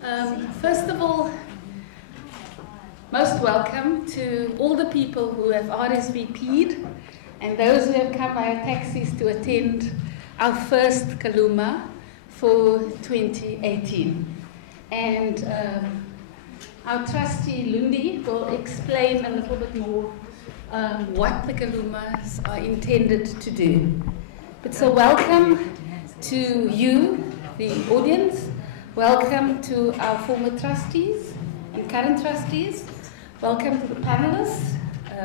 First of all, most welcome to all the people who have RSVP'd and those who have come via taxis to attend our first Khuluma for 2018. And our trustee Lundi will explain a little bit more what the Khulumas are intended to do. But so welcome to you, the audience. Welcome to our former trustees and current trustees. Welcome to the panelists,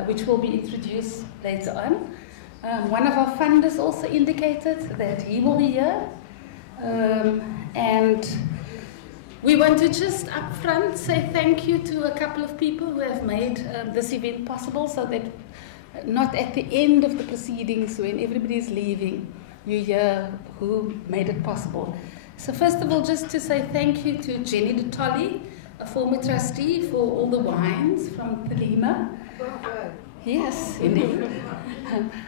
which will be introduced later on. One of our funders also indicated that he will be here. And we want to just up front say thank you to a couple of people who have made this event possible, so that not at the end of the proceedings, when everybody is leaving, you hear who made it possible. So first of all, just to say thank you to Jenny de Tolly, a former trustee, for all the wines from Khuluma. Yes, indeed.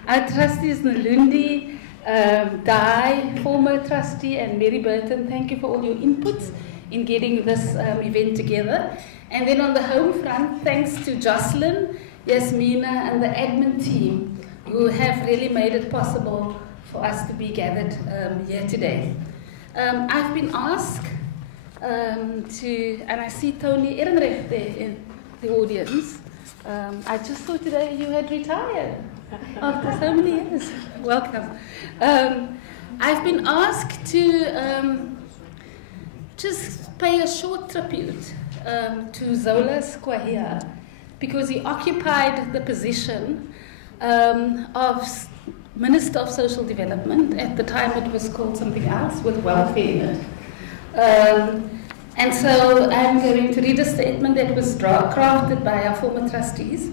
Our trustees Nalundi, Dai, former trustee, and Mary Burton, thank you for all your inputs in getting this event together. And then on the home front, thanks to Jocelyn, Yasmina, and the admin team who have really made it possible for us to be gathered here today. I've been asked and I see Tony Ehrenrecht there in the audience. I just thought today you had retired after so many years. Welcome. I've been asked to just pay a short tribute to Zola Squahia, because he occupied the position of Minister of Social Development. At the time it was called something else, with welfare in it. And so I'm going to read a statement that was crafted by our former trustees.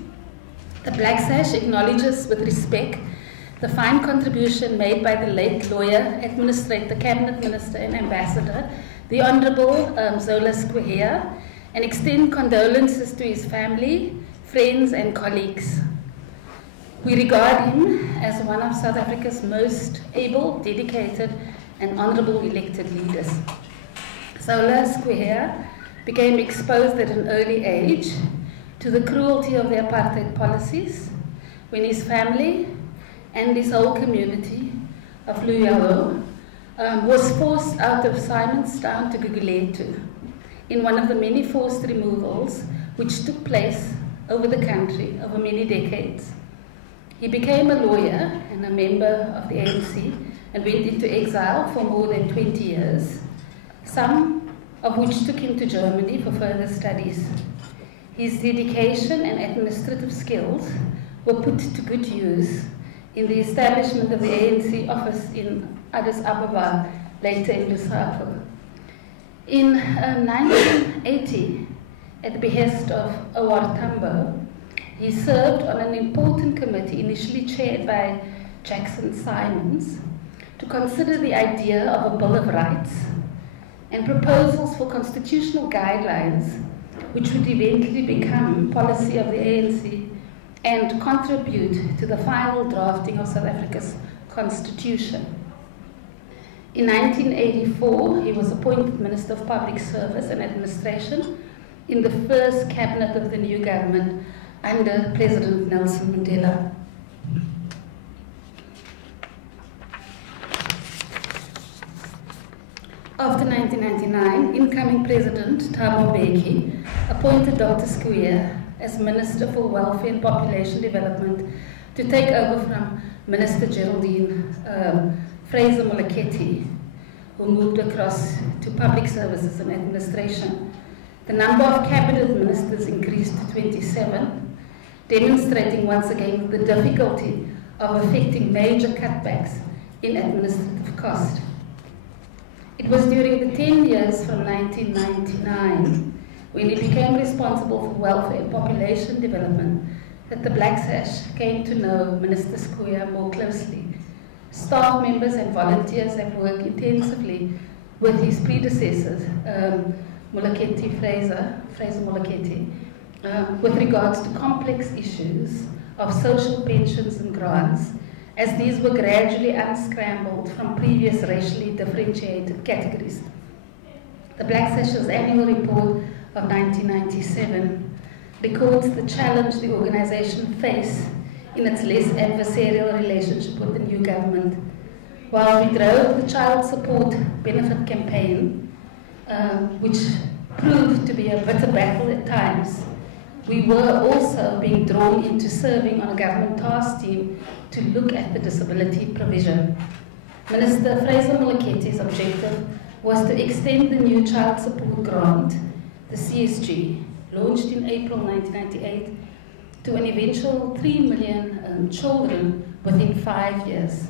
The Black Sash acknowledges with respect the fine contribution made by the late lawyer, administrator, cabinet minister and ambassador, the Honourable Zola Squahia, and extend condolences to his family, friends and colleagues. We regard him as one of South Africa's most able, dedicated and honourable elected leaders. Zola Squahia became exposed at an early age to the cruelty of the apartheid policies when his family and his whole community of Luyaho was forced out of Simonstown to Guguletu in one of the many forced removals which took place over the country over many decades. He became a lawyer and a member of the ANC and went into exile for more than 20 years, some of which took him to Germany for further studies. His dedication and administrative skills were put to good use in the establishment of the ANC office in Addis Ababa, later in Lusaka. In 1980, at the behest of Awar Tambo, he served on an important committee initially chaired by Jackson Simons to consider the idea of a Bill of Rights and proposals for constitutional guidelines which would eventually become policy of the ANC and contribute to the final drafting of South Africa's constitution. In 1984, he was appointed Minister of Public Service and Administration in the first cabinet of the new government under President Nelson Mandela. After 1999, incoming President Thabo Mbeki appointed Dr. Squahia as Minister for Welfare and Population Development to take over from Minister Geraldine Fraser-Moleketi, who moved across to Public Services and Administration. The number of cabinet ministers increased to 27, demonstrating once again the difficulty of effecting major cutbacks in administrative cost. It was during the 10 years from 1999, when he became responsible for welfare and population development, that the Black Sash came to know Minister Squahia more closely. Staff members and volunteers have worked intensively with his predecessors, Fraser-Moleketi, with regards to complex issues of social pensions and grants, as these were gradually unscrambled from previous racially differentiated categories. The Black Sash's annual report of 1997 records the challenge the organization faced in its less adversarial relationship with the new government. While we drove the child support benefit campaign, which proved to be a bitter battle at times, we were also being drawn into serving on a government task team to look at the disability provision. Minister Fraser Moleketi's objective was to extend the new child support grant, the CSG, launched in April 1998, to an eventual 3 million children within 5 years.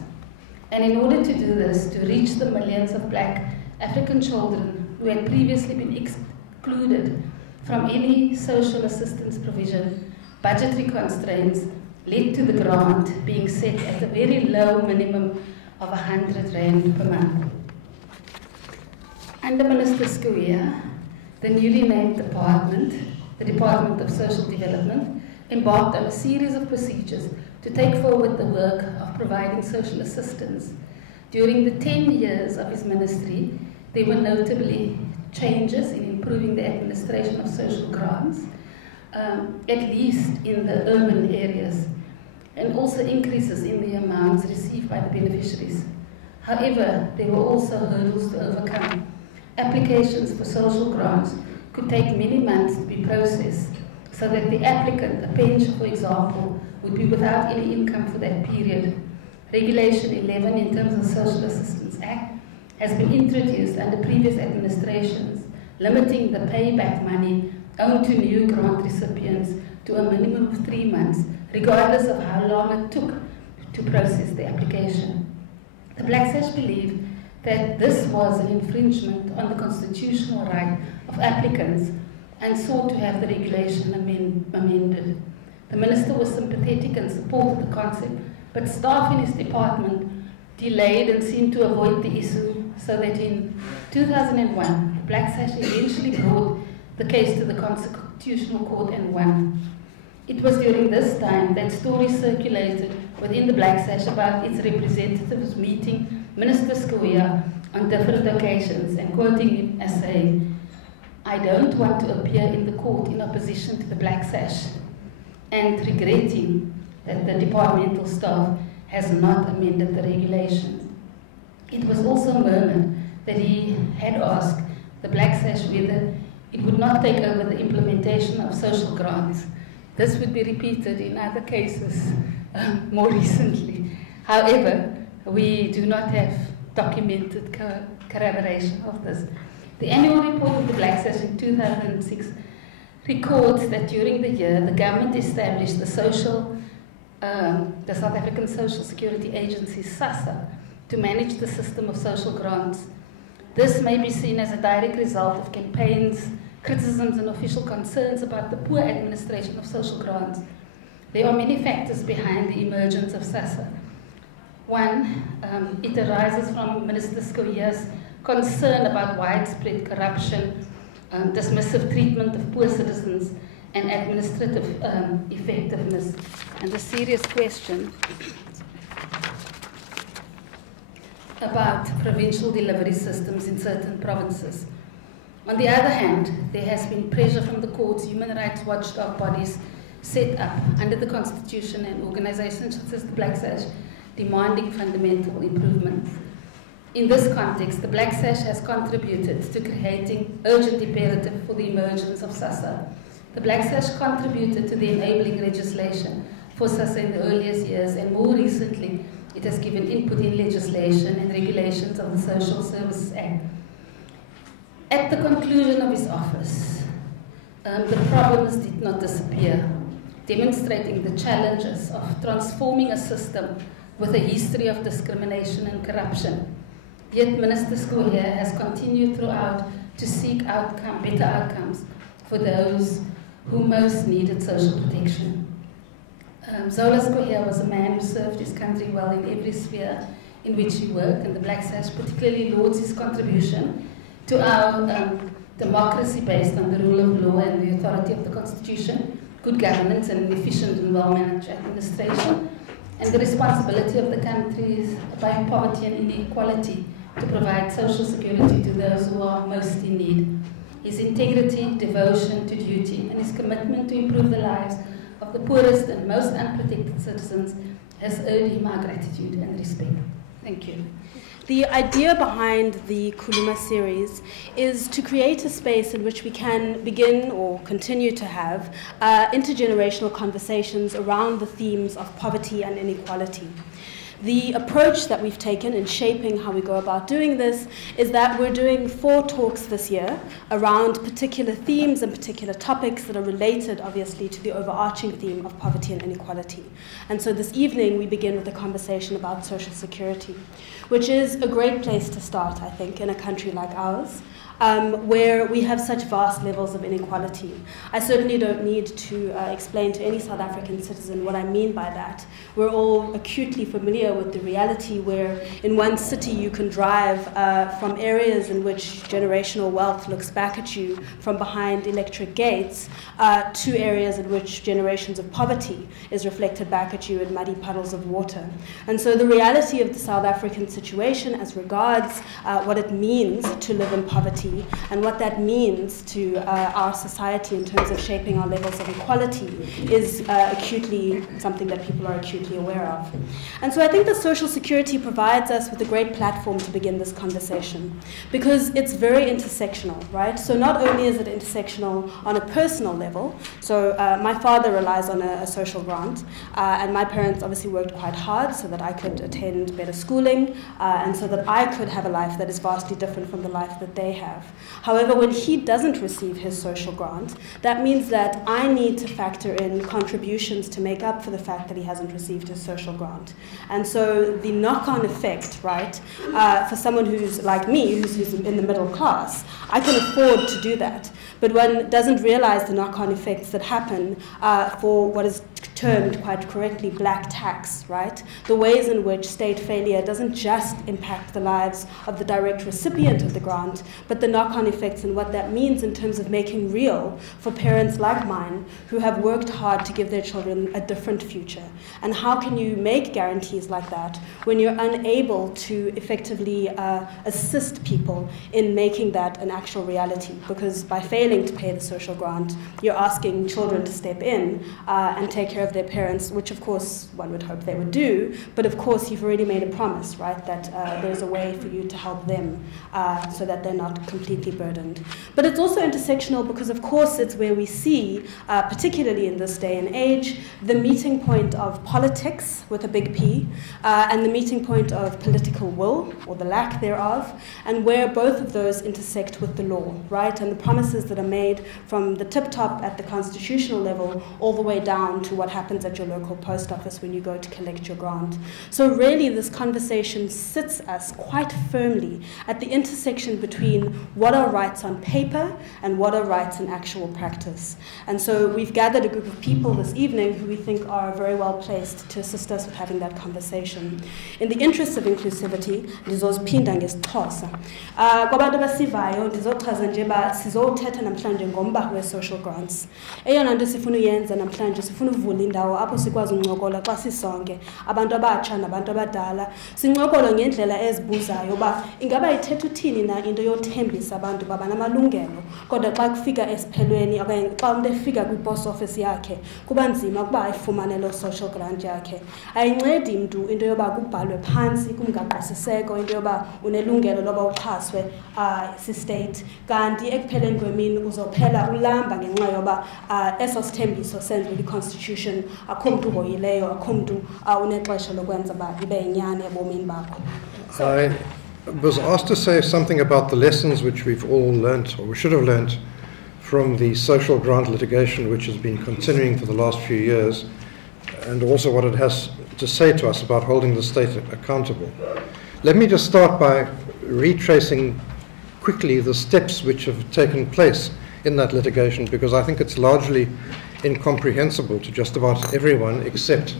And in order to do this, to reach the millions of Black African children who had previously been excluded from any social assistance provision, budgetary constraints led to the grant being set at a very low minimum of 100 Rand per month. Under Minister Skouya, the newly named department, the Department of Social Development, embarked on a series of procedures to take forward the work of providing social assistance. During the 10 years of his ministry, there were notably changes in improving the administration of social grants, at least in the urban areas, and also increases in the amounts received by the beneficiaries. However, there were also hurdles to overcome. Applications for social grants could take many months to be processed, so that the applicant, a pensioner for example, would be without any income for that period. Regulation 11 in terms of the Social Assistance Act has been introduced under previous administrations, limiting the payback money owed to new grant recipients to a minimum of 3 months, regardless of how long it took to process the application. The Black Sash believed that this was an infringement on the constitutional right of applicants and sought to have the regulation amended. The minister was sympathetic and supported the concept, but staff in his department delayed and seemed to avoid the issue, so that in 2001, the Black Sash eventually brought the case to the Constitutional Court and won. It was during this time that stories circulated within the Black Sash about its representatives meeting Minister Skouya on different occasions and quoting him as saying, "I don't want to appear in the court in opposition to the Black Sash," and regretting that the departmental staff has not amended the regulation. It was also murmured that he had asked the Black Sash whether it would not take over the implementation of social grants. This would be repeated in other cases more recently. However, we do not have documented corroboration of this. The annual report of the Black Sash in 2006 records that during the year, the government established the South African Social Security Agency, SASSA, to manage the system of social grants. This may be seen as a direct result of campaigns, criticisms, and official concerns about the poor administration of social grants. There are many factors behind the emergence of SASSA. One, it arises from Minister Skouya's concern about widespread corruption, dismissive treatment of poor citizens, and administrative effectiveness, and the serious question about provincial delivery systems in certain provinces. On the other hand, there has been pressure from the courts, human rights watchdog bodies set up under the Constitution, and organizations such as the Black Sash demanding fundamental improvements. In this context, the Black Sash has contributed to creating urgent imperative for the emergence of SASSA. The Black Sash contributed to the enabling legislation for SASSA in the earliest years, and more recently, it has given input in legislation and regulations of the Social Services Act. At the conclusion of his office, the problems did not disappear, demonstrating the challenges of transforming a system with a history of discrimination and corruption. Yet Minister Skouya has continued throughout to seek better outcomes for those who most needed social protection. Zola Skouya was a man who served his country well in every sphere in which he worked, and the Black Sash particularly lauds his contribution to our democracy based on the rule of law and the authority of the Constitution, good governance and efficient and well-managed administration, and the responsibility of the country's by poverty and inequality to provide social security to those who are most in need. His integrity, devotion to duty, and his commitment to improve the lives of the poorest and most unprotected citizens has earned him our gratitude and respect. Thank you. The idea behind the Khuluma series is to create a space in which we can begin or continue to have intergenerational conversations around the themes of poverty and inequality. The approach that we've taken in shaping how we go about doing this is that we're doing 4 talks this year around particular themes and particular topics that are related, obviously, to the overarching theme of poverty and inequality. And so this evening we begin with a conversation about social security, which is a great place to start, I think, in a country like ours, where we have such vast levels of inequality. I certainly don't need to explain to any South African citizen what I mean by that. We're all acutely familiar with the reality where in one city you can drive from areas in which generational wealth looks back at you from behind electric gates to areas in which generations of poverty is reflected back at you in muddy puddles of water. And so the reality of the South African situation as regards what it means to live in poverty and what that means to our society in terms of shaping our levels of equality is acutely something that people are acutely aware of. And so I think that social security provides us with a great platform to begin this conversation because it's very intersectional, right? So not only is it intersectional on a personal level, so my father relies on a social grant, and my parents obviously worked quite hard so that I could attend better schooling and so that I could have a life that is vastly different from the life that they have. However, when he doesn't receive his social grant, that means that I need to factor in contributions to make up for the fact that he hasn't received his social grant. And so the knock-on effect, right, for someone who's like me, who's in the middle class, I can afford to do that. But one doesn't realize the knock-on effects that happen for what is termed quite correctly black tax, right? The ways in which state failure doesn't just impact the lives of the direct recipient of the grant, but the knock-on effects and what that means in terms of making real for parents like mine who have worked hard to give their children a different future. And how can you make guarantees like that when you're unable to effectively assist people in making that an actual reality? Because by failing to pay the social grant, you're asking children to step in and take care of their parents, which of course one would hope they would do, but of course you've already made a promise, right, that there's a way for you to help them so that they're not completely burdened. But it's also intersectional because of course it's where we see, particularly in this day and age, the meeting point of politics with a big P and the meeting point of political will, or the lack thereof, and where both of those intersect with the law, right, and the promises that are made from the tip-top at the constitutional level all the way down to what happens at your local post office when you go to collect your grant. So really this conversation sits us quite firmly at the intersection between what are rights on paper and what are rights in actual practice. And so we've gathered a group of people this evening who we think are very well placed to assist us with having that conversation. In the interest of inclusivity, ndizoziphinda ngesixhosa. Kwabantu abasivayo ndizochaza nje ba sizothetha namhlanje ngomba we-social grants. Eyona nto sifuna uyenza namhlanje sifuna uvula indawo apho sikwazi uncokola xa sisonke abantu abatsha nabantu abadala sincokola ngendlela ezibuzayo uba ingaba ithetha uthini na into yothembisa abantu baba namalungelo kodwa xa kufika esiphelweni okanye xa umuntu efika kwi-post office yakhe kuba nzima ukuba ayifumane lo social grant yakhe. Ayincedi mntu into yoba kubhalwe phantsi kumgaqosiseko into yoba unelungelo loba uxhaswe si-state kanti ekupheleni kwemini uzophela ulamba ngenxa yoba eso sithembiso senzelwe i-constitution akho mntu uhoyileyo akho mntu unexesha lokwenza uba ibe yinyani ebomini bakho. I was asked to say something about the lessons which we've all learnt, or we should have learnt, from the social grant litigation which has been continuing for the last few years, and also what it has to say to us about holding the state accountable. Let me just start by retracing quickly the steps which have taken place in that litigation, because I think it's largely incomprehensible to just about everyone except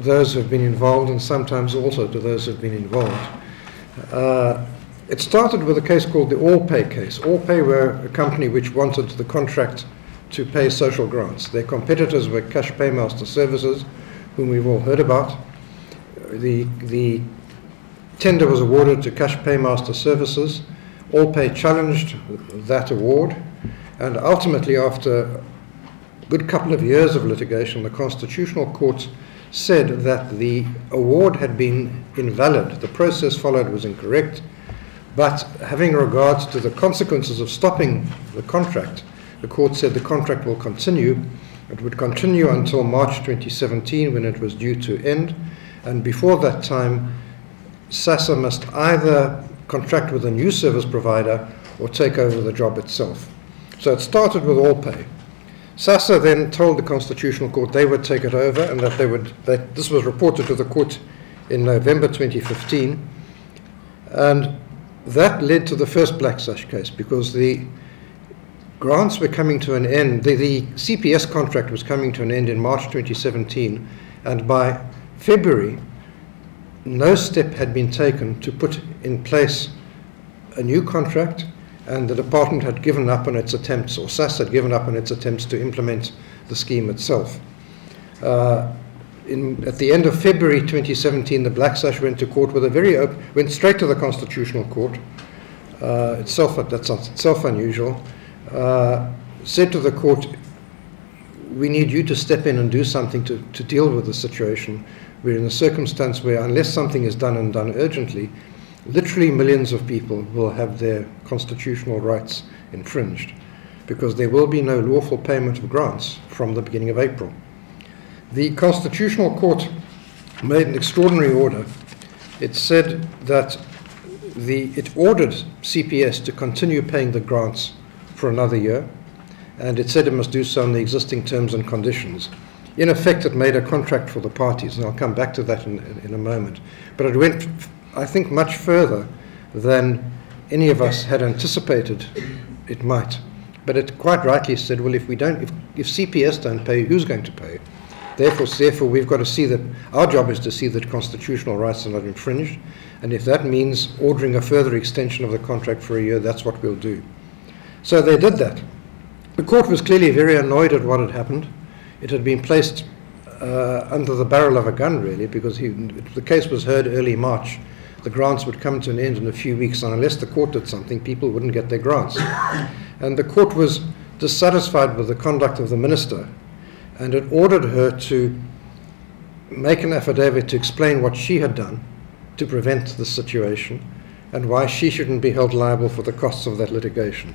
those who have been involved and sometimes also to those who have been involved. It started with a case called the All Pay case. All Pay were a company which wanted the contract to pay social grants. Their competitors were Cash Paymaster Services, whom we've all heard about. The tender was awarded to Cash Paymaster Services. Allpay challenged that award, and ultimately, after a good couple of years of litigation, the Constitutional Court said that the award had been invalid. The process followed was incorrect, but having regard to the consequences of stopping the contract, the court said the contract will continue. It would continue until March 2017, when it was due to end, and before that time, SASSA must either contract with a new service provider or take over the job itself. So it started with Allpay. SASSA then told the Constitutional Court they would take it over, and that this was reported to the court in November 2015. And that led to the first Black Sash case, because the grants were coming to an end. The CPS contract was coming to an end in March 2017, and by February, no step had been taken to put in place a new contract, and the department had given up on its attempts, or SAS had given up on its attempts to implement the scheme itself. At the end of February 2017, the Black Sash went to court with a went straight to the Constitutional Court. That's itself unusual. Said to the court, we need you to step in and do something to deal with the situation. We're in a circumstance where, unless something is done and done urgently, literally millions of people will have their constitutional rights infringed, because there will be no lawful payment of grants from the beginning of April. The Constitutional Court made an extraordinary order. It said that it ordered CPS to continue paying the grants for another year, and it said it must do so on the existing terms and conditions. In effect, it made a contract for the parties, and I'll come back to that in a moment. But it went, I think, much further than any of us had anticipated it might. But it quite rightly said, well, if CPS don't pay, who's going to pay? Therefore, we've got to see that our job is to see that constitutional rights are not infringed, and if that means ordering a further extension of the contract for a year, that's what we'll do. So they did that. The court was clearly very annoyed at what had happened. It had been placed under the barrel of a gun, really, because the case was heard early March. The grants would come to an end in a few weeks, and unless the court did something, people wouldn't get their grants. And the court was dissatisfied with the conduct of the minister, and it ordered her to make an affidavit to explain what she had done to prevent the situation and why she shouldn't be held liable for the costs of that litigation.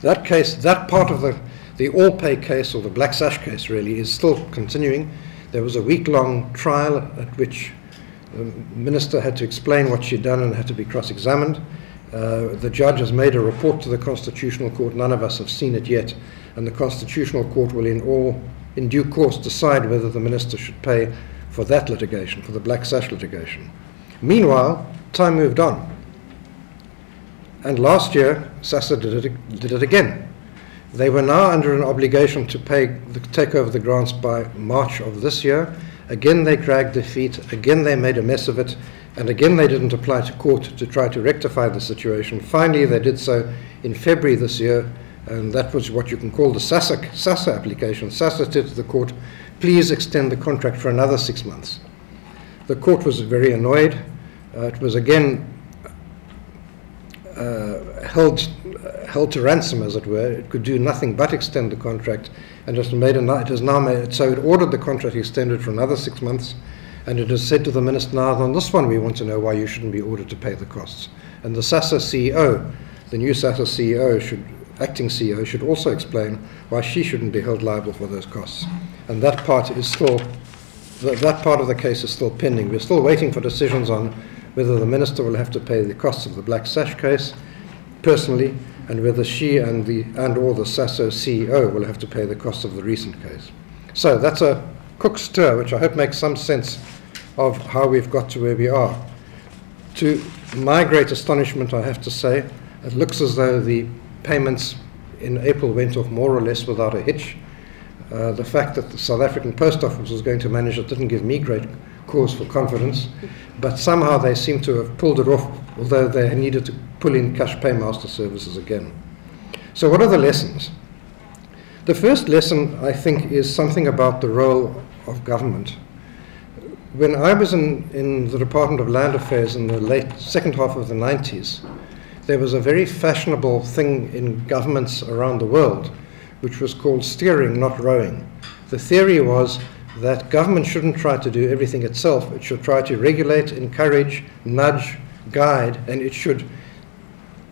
That case, that part of the Allpay case, or the Black Sash case really, is still continuing. There was a week-long trial at which the minister had to explain what she'd done and had to be cross-examined. The judge has made a report to the Constitutional Court. None of us have seen it yet, and the Constitutional Court will in due course decide whether the minister should pay for that litigation, for the Black Sash litigation. Meanwhile, time moved on. And last year, SASSA did it again. They were now under an obligation to take over the grants by March of this year. Again, they dragged their feet. Again, they made a mess of it. And again, they didn't apply to court to try to rectify the situation. Finally, they did so in February this year, and that was what you can call the SASSA application. SASSA said to the court, please extend the contract for another 6 months. The court was very annoyed. It was again held to ransom, as it were. It could do nothing but extend the contract, and it has now made it so. It ordered the contract extended for another 6 months, and it has said to the minister, now on this one we want to know why you shouldn't be ordered to pay the costs. And the SASSA CEO, the new SASSA CEO, acting CEO, should also explain why she shouldn't be held liable for those costs. And that part is still, that part of the case is still pending. We're still waiting for decisions on whether the minister will have to pay the costs of the Black Sash case personally, and whether she or the SASSA CEO will have to pay the costs of the recent case. So that's a quick stir, which I hope makes some sense of how we've got to where we are. To my great astonishment, I have to say, it looks as though the payments in April went off more or less without a hitch. The fact that the South African Post Office was going to manage it didn't give me great cause for confidence, but somehow they seem to have pulled it off, although they needed to pull in Cash Paymaster Services again. So what are the lessons? The first lesson, I think, is something about the role of government. when I was in the Department of Land Affairs in the late second half of the 90s, there was a very fashionable thing in governments around the world, which was called steering, not rowing. The theory was that government shouldn't try to do everything itself. It should try to regulate, encourage, nudge, guide, and it should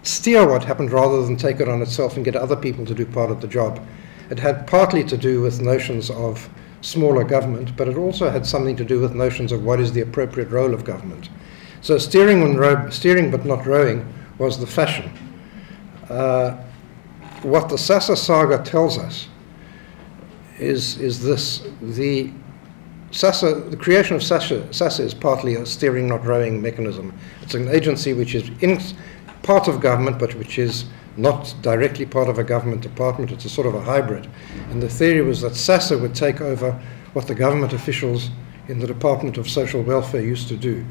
steer what happened rather than take it on itself and get other people to do part of the job. It had partly to do with notions of smaller government, but it also had something to do with notions of what is the appropriate role of government. So steering but not rowing was the fashion. What the Sasa saga tells us is this: the creation of Sasa is partly a steering, not rowing mechanism. It's an agency which is part of government, but which is not directly part of a government department. It's a sort of a hybrid. And the theory was that Sasa would take over what the government officials in the Department of Social Welfare used to do.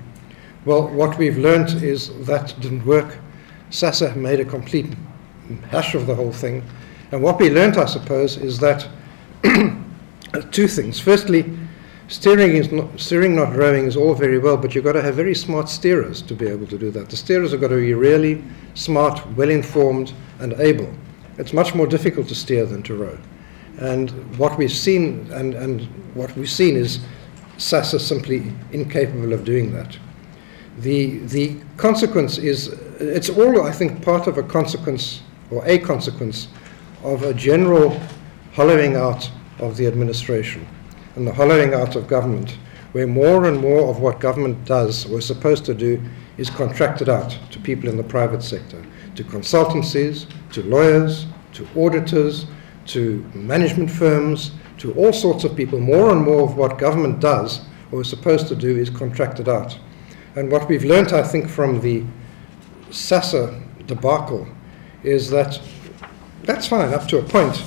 Well, what we've learned is that didn't work. Sasa made a complete hash of the whole thing. And what we learned, I suppose, is that two things. Firstly, steering not rowing is all very well, but you've got to have very smart steerers to be able to do that. The steerers have got to be really smart, well-informed, and able. It's much more difficult to steer than to row. And what we've seen, is Sasa simply incapable of doing that. The consequence is, it's all, I think, part of a consequence, or a consequence, of a general hollowing out of the administration and the hollowing out of government, where more and more of what government does or is supposed to do is contracted out to people in the private sector, to consultancies, to lawyers, to auditors, to management firms, to all sorts of people. More and more of what government does or is supposed to do is contracted out. And what we've learnt, I think, from the Sasa debacle is that that's fine up to a point,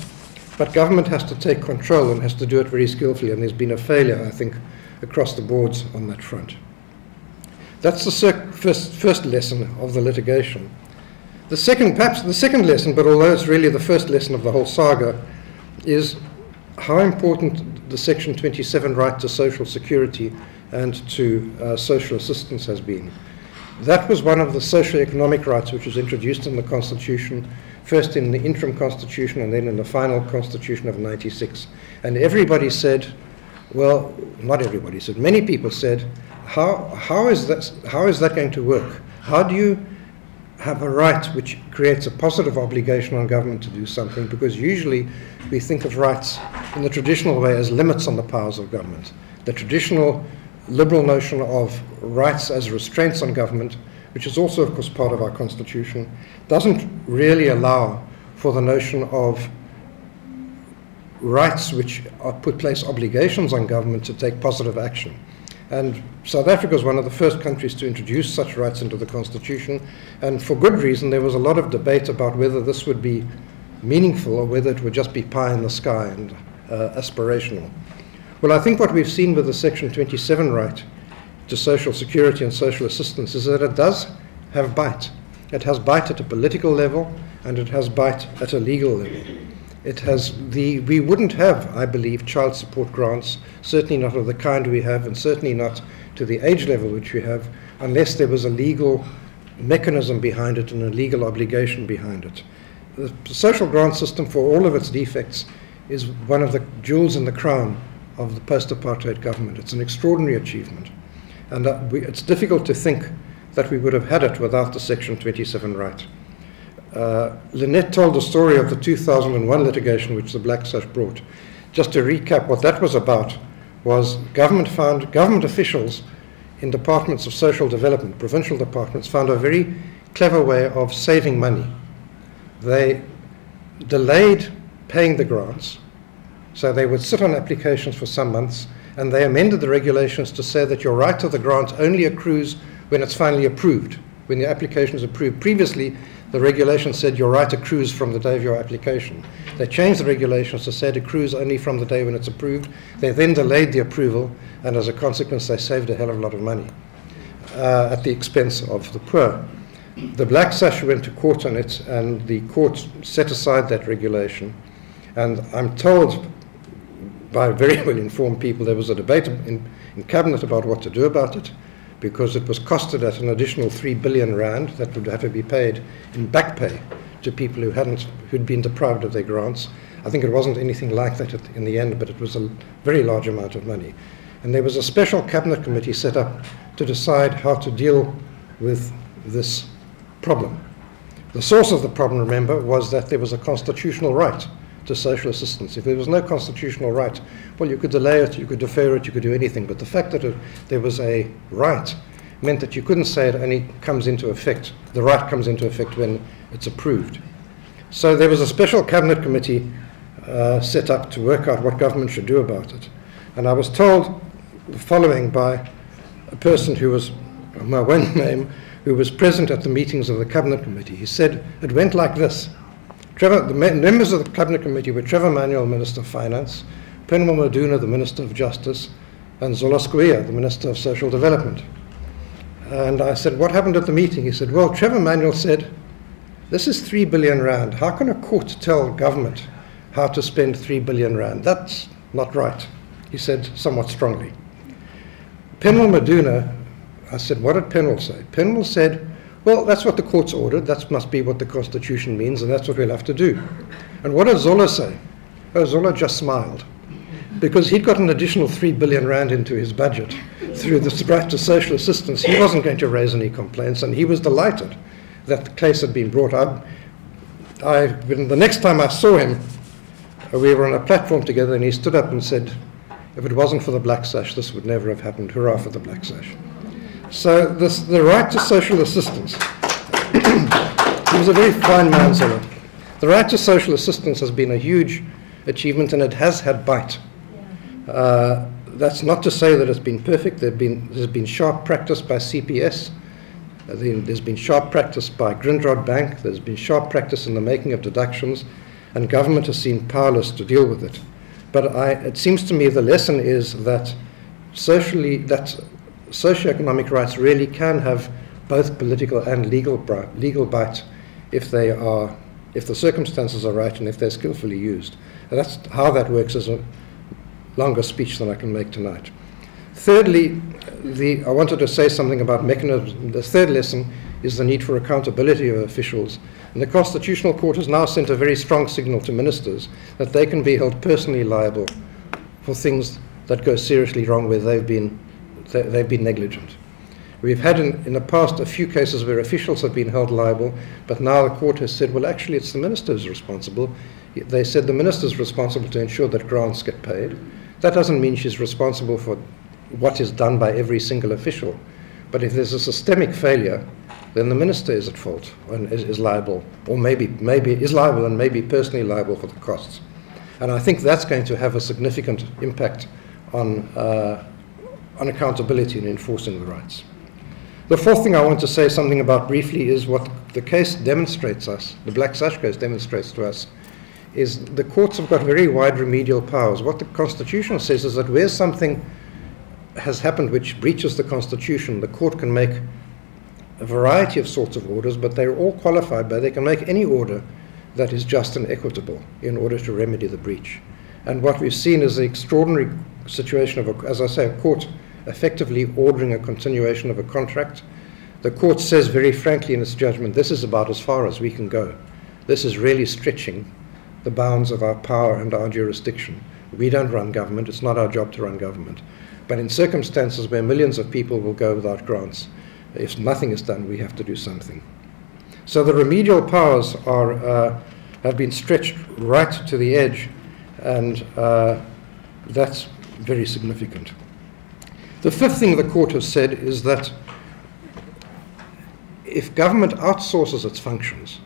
but government has to take control and has to do it very skillfully, and there's been a failure, I think, across the boards on that front. That's the first lesson of the litigation. The second, perhaps the second lesson, but although it's really the first lesson of the whole saga, is how important the Section 27 right to social security and to social assistance has been. That was one of the socio-economic rights which was introduced in the Constitution, first in the interim Constitution and then in the final Constitution of '96. And everybody said, well, not everybody said, many people said, how is that going to work? How do you have a right which creates a positive obligation on government to do something? Because usually we think of rights in the traditional way as limits on the powers of government. The traditional liberal notion of rights as restraints on government, which is also, of course, part of our Constitution, doesn't really allow for the notion of rights which place obligations on government to take positive action. And South Africa was one of the first countries to introduce such rights into the Constitution, and for good reason. There was a lot of debate about whether this would be meaningful or whether it would just be pie in the sky and aspirational. Well, I think what we've seen with the Section 27 right to social security and social assistance is that it does have bite. It has bite at a political level, and it has bite at a legal level. It has we wouldn't have, I believe, child support grants, certainly not of the kind we have, and certainly not to the age level which we have, unless there was a legal mechanism behind it and a legal obligation behind it. The social grant system, for all of its defects, is one of the jewels in the crown of the post-apartheid government. It's an extraordinary achievement. And it's difficult to think that we would have had it without the Section 27 right. Lynette told the story of the 2001 litigation which the Black Sash brought. Just to recap, what that was about was government officials in departments of social development, provincial departments, found a very clever way of saving money. They delayed paying the grants, so they would sit on applications for some months, and they amended the regulations to say that your right to the grant only accrues when it's finally approved, when the application is approved. Previously, the regulation said your right accrues from the day of your application. They changed the regulations to say it accrues only from the day when it's approved. They then delayed the approval, and as a consequence, they saved a hell of a lot of money at the expense of the poor. The Black Sash went to court on it, and the court set aside that regulation. And I'm told by very well-informed people. There was a debate in Cabinet about what to do about it, because it was costed at an additional 3 billion rand that would have to be paid in back pay to people who'd been deprived of their grants. I think it wasn't anything like that in the end, but it was a very large amount of money. And there was a special cabinet committee set up to decide how to deal with this problem. The source of the problem, remember, was that there was a constitutional right to social assistance. If there was no constitutional right, well, you could delay it, you could defer it, you could do anything. But the fact that there was a right meant that you couldn't say it only comes into effect, the right comes into effect when it's approved. So there was a special cabinet committee set up to work out what government should do about it. And I was told the following by a person who was, my one name, who was present at the meetings of the cabinet committee. He said it went like this. The members of the cabinet committee were Trevor Manuel, Minister of Finance, Penwell Maduna, the Minister of Justice, and Zola Skweyiya, the Minister of Social Development. And I said, what happened at the meeting? He said, well, Trevor Manuel said, this is 3 billion rand. How can a court tell government how to spend 3 billion rand? That's not right, he said somewhat strongly. Penwell Maduna, I said, what did Penwell say? Penwell said, well, that's what the court's ordered. That must be what the Constitution means, and that's what we'll have to do. And what did Zola say? Oh, Zola just smiled, because he'd got an additional 3 billion rand into his budget through the right to social assistance. He wasn't going to raise any complaints, and he was delighted that the case had been brought up. The next time I saw him, we were on a platform together, and he stood up and said, if it wasn't for the Black Sash, this would never have happened. Hurrah for the Black Sash. So the right to social assistance, he was a very fine man, Zola. The right to social assistance has been a huge achievement, and it has had bite. That's not to say that it's been perfect. There's been sharp practice by CPS. There's been sharp practice by Grindrod Bank. There's been sharp practice in the making of deductions, and government has seemed powerless to deal with it. But it seems to me the lesson is that socioeconomic rights really can have both political and legal bite if the circumstances are right and if they're skillfully used. And that's how that works is a longer speech than I can make tonight. Thirdly, I wanted to say something about mechanisms. The third lesson is the need for accountability of officials. And the Constitutional Court has now sent a very strong signal to ministers that they can be held personally liable for things that go seriously wrong where they've been negligent. We've had in the past a few cases where officials have been held liable, but now the court has said, well, actually, it's the minister who's responsible. They said the minister's responsible to ensure that grants get paid. That doesn't mean she's responsible for what is done by every single official. But if there's a systemic failure, then the minister is at fault and is liable, or maybe is liable and maybe personally liable for the costs. And I think that's going to have a significant impact on accountability and enforcing the rights. The fourth thing I want to say something about briefly is what the case demonstrates us, the Black Sash case demonstrates to us, is the courts have got very wide remedial powers. What the Constitution says is that where something has happened which breaches the Constitution, the court can make a variety of sorts of orders, but they're all qualified by, they can make any order that is just and equitable in order to remedy the breach. And what we've seen is the extraordinary situation of, as I say, a court effectively ordering a continuation of a contract. The court says very frankly in its judgment, this is about as far as we can go. This is really stretching the bounds of our power and our jurisdiction. We don't run government. It's not our job to run government. But in circumstances where millions of people will go without grants, if nothing is done, we have to do something. So the remedial powers have been stretched right to the edge, and that's very significant. The fifth thing the court has said is that if government outsources its functions,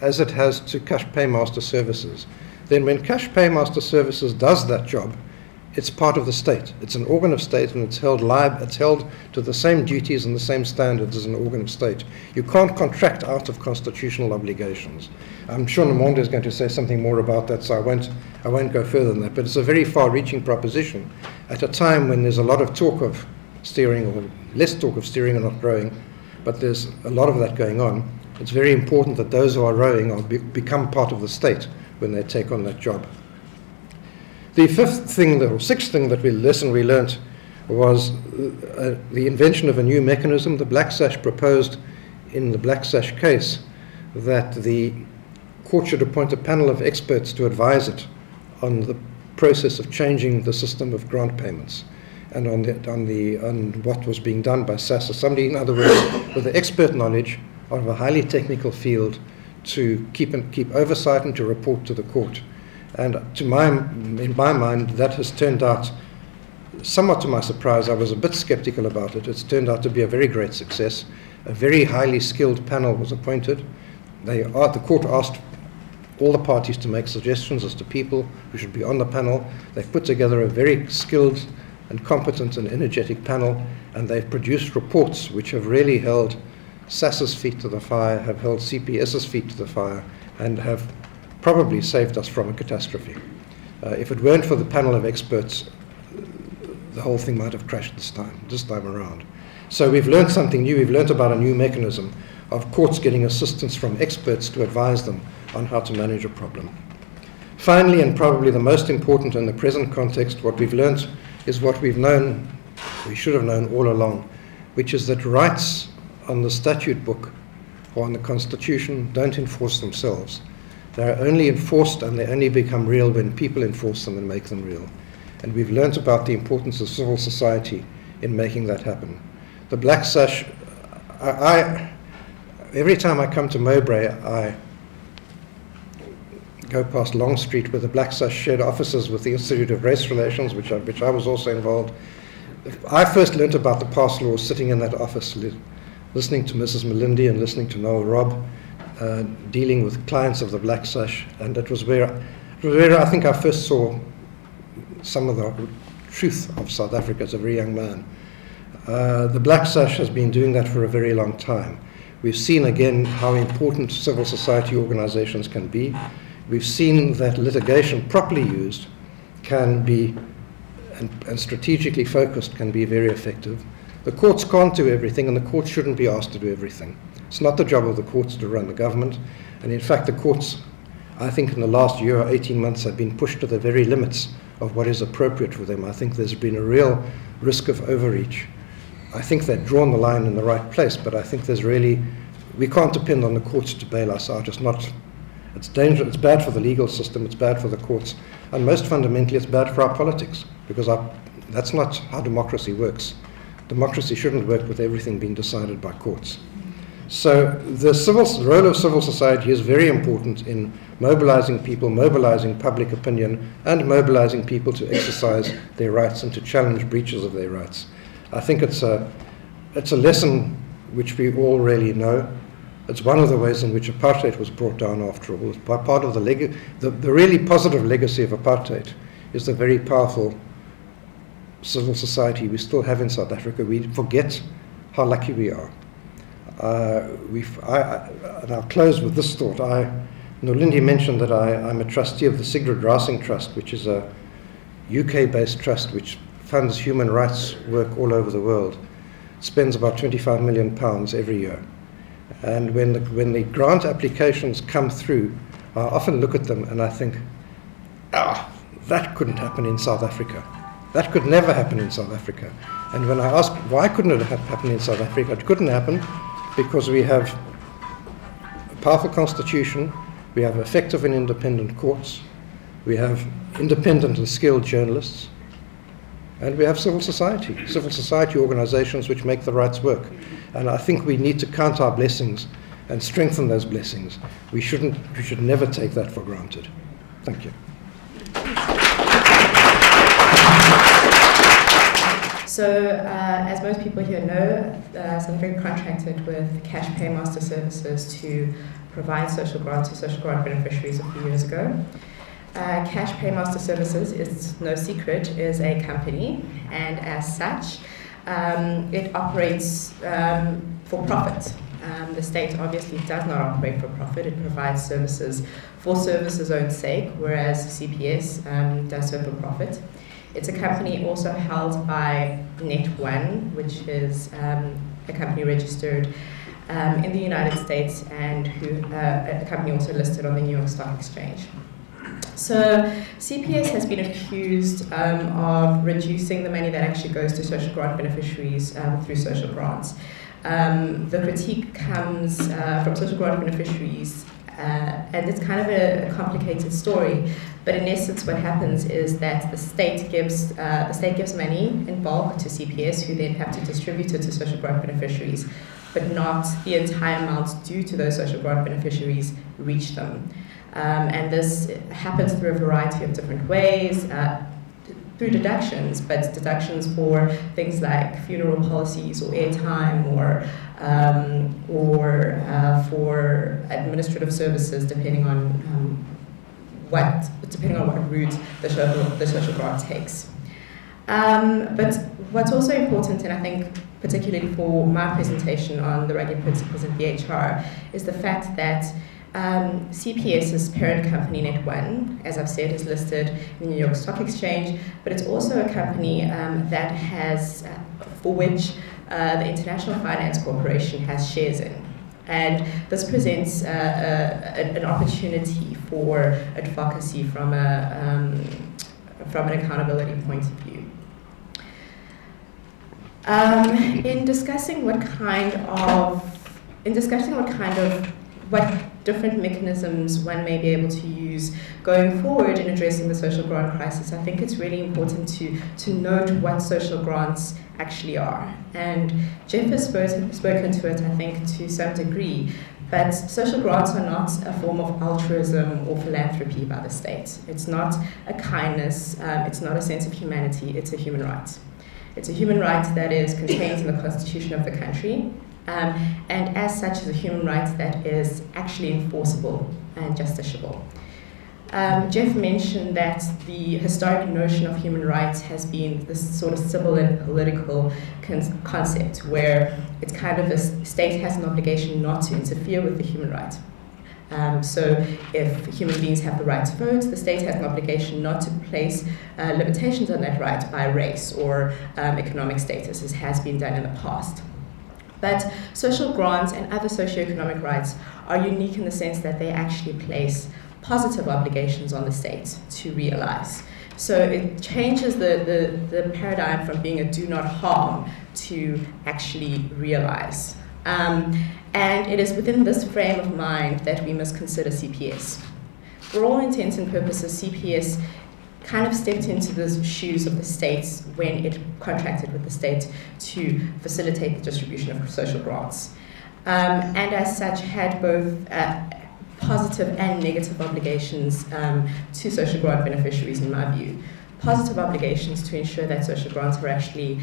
as it has to Cash Paymaster Services, then when Cash Paymaster Services does that job, it's part of the state. It's an organ of state, and it's held to the same duties and the same standards as an organ of state. You can't contract out of constitutional obligations. I'm sure Nomonde is going to say something more about that, so I won't go further than that. But it's a very far-reaching proposition at a time when there's a lot of talk of steering, or less talk of steering and not rowing, but there's a lot of that going on. It's very important that those who are rowing become part of the state when they take on that job. The sixth thing that we learnt was the invention of a new mechanism. The Black Sash proposed in the Black Sash case that the court should appoint a panel of experts to advise it on the process of changing the system of grant payments and on what was being done by Sash. Somebody, in other words, with the expert knowledge of a highly technical field to keep oversight and to report to the court. And in my mind, that has turned out, somewhat to my surprise, I was a bit skeptical about it. It's turned out to be a very great success. A very highly skilled panel was appointed. The court asked all the parties to make suggestions as to people who should be on the panel. They've put together a very skilled and competent and energetic panel, and they've produced reports which have really held SAS's feet to the fire, have held CPS's feet to the fire, and have probably saved us from a catastrophe. If it weren't for the panel of experts, the whole thing might have crashed this time around. So we've learned something new. We've learned about a new mechanism of courts getting assistance from experts to advise them on how to manage a problem. Finally, and probably the most important in the present context, what we've learned is what we should have known all along, which is that rights on the statute book or on the Constitution don't enforce themselves. They're only enforced and they only become real when people enforce them and make them real. And we've learnt about the importance of civil society in making that happen. The Black Sash, every time I come to Mowbray, I go past Long Street where the Black Sash shared offices with the Institute of Race Relations, which I was also involved. I first learnt about the pass laws sitting in that office, listening to Mrs. Melindy and listening to Noel Robb, dealing with clients of the Black Sash, and it was where I think I first saw some of the truth of South Africa as a very young man. The Black Sash has been doing that for a very long time. We've seen again how important civil society organizations can be. We've seen that litigation properly used can be, and strategically focused, can be very effective. The courts can't do everything, and the courts shouldn't be asked to do everything. It's not the job of the courts to run the government, and in fact the courts, I think in the last year or 18 months, have been pushed to the very limits of what is appropriate for them. I think there's been a real risk of overreach. I think they've drawn the line in the right place, but I think we can't depend on the courts to bail us out. It's dangerous, it's bad for the legal system, it's bad for the courts, and most fundamentally it's bad for our politics, because that's not how democracy works. Democracy shouldn't work with everything being decided by courts. So the role of civil society is very important in mobilizing people, mobilizing public opinion, and mobilizing people to exercise their rights and to challenge breaches of their rights. I think it's a lesson which we all really know. It's one of the ways in which apartheid was brought down after all. It's part of the really positive legacy of apartheid is the very powerful civil society we still have in South Africa. We forget how lucky we are. And I'll close with this thought. Lindy mentioned that I'm a trustee of the Sigrid Rousing Trust, which is a UK-based trust which funds human rights work all over the world. It spends about £25 million every year. And when the grant applications come through, I often look at them and I think, that couldn't happen in South Africa. That could never happen in South Africa. And when I ask, why couldn't it happen in South Africa? It couldn't happen because we have a powerful constitution, we have effective and independent courts, we have independent and skilled journalists, and we have civil society organizations which make the rights work. And I think we need to count our blessings and strengthen those blessings. We should never take that for granted. Thank you. So, as most people here know, South Africa contracted with Cash Paymaster Services to provide social grants to social grant beneficiaries a few years ago. Cash Paymaster Services, is no secret, is a company, and as such, it operates for profit. The state obviously does not operate for profit. It provides services for service's own sake, whereas CPS does so for profit. It's a company also held by Net1, which is a company registered in the United States and a company also listed on the New York Stock Exchange. So CPS has been accused of reducing the money that actually goes to social grant beneficiaries through social grants. The critique comes from social grant beneficiaries, and it's kind of a complicated story. But in essence, what happens is that the state gives money in bulk to CPS, who then have to distribute it to social grant beneficiaries, but not the entire amount due to those social grant beneficiaries reach them. And this happens through a variety of different ways, through deductions, but deductions for things like funeral policies or airtime, or for administrative services, depending on what route the social grant takes. But what's also important, and I think particularly for my presentation on the Writing Principles in BHR, is the fact that CPS's parent company, Net1, as I've said, is listed in the New York Stock Exchange, but it's also a company that has, for which the International Finance Corporation has shares in. And this presents an opportunity for advocacy from an accountability point of view. In discussing what different mechanisms one may be able to use going forward in addressing the social grant crisis, I think it's really important to note what social grants actually are. And Jeff has spoken to it, I think, to some degree, but social grants are not a form of altruism or philanthropy by the state. It's not a kindness, it's not a sense of humanity, it's a human right. It's a human right that is contained in the constitution of the country, and as such is a human right that is actually enforceable and justiciable. Jeff mentioned that the historic notion of human rights has been this sort of civil and political concept, where it's kind of the state has an obligation not to interfere with the human right. So if human beings have the right to vote, the state has an obligation not to place limitations on that right by race or economic status, as has been done in the past. But social grants and other socioeconomic rights are unique in the sense that they actually place positive obligations on the state to realize. So it changes the paradigm from being a do not harm to actually realize. And it is within this frame of mind that we must consider CPS. For all intents and purposes, CPS kind of stepped into the shoes of the states when it contracted with the state to facilitate the distribution of social grants. And as such had both positive and negative obligations to social grant beneficiaries, in my view. Positive obligations to ensure that social grants are actually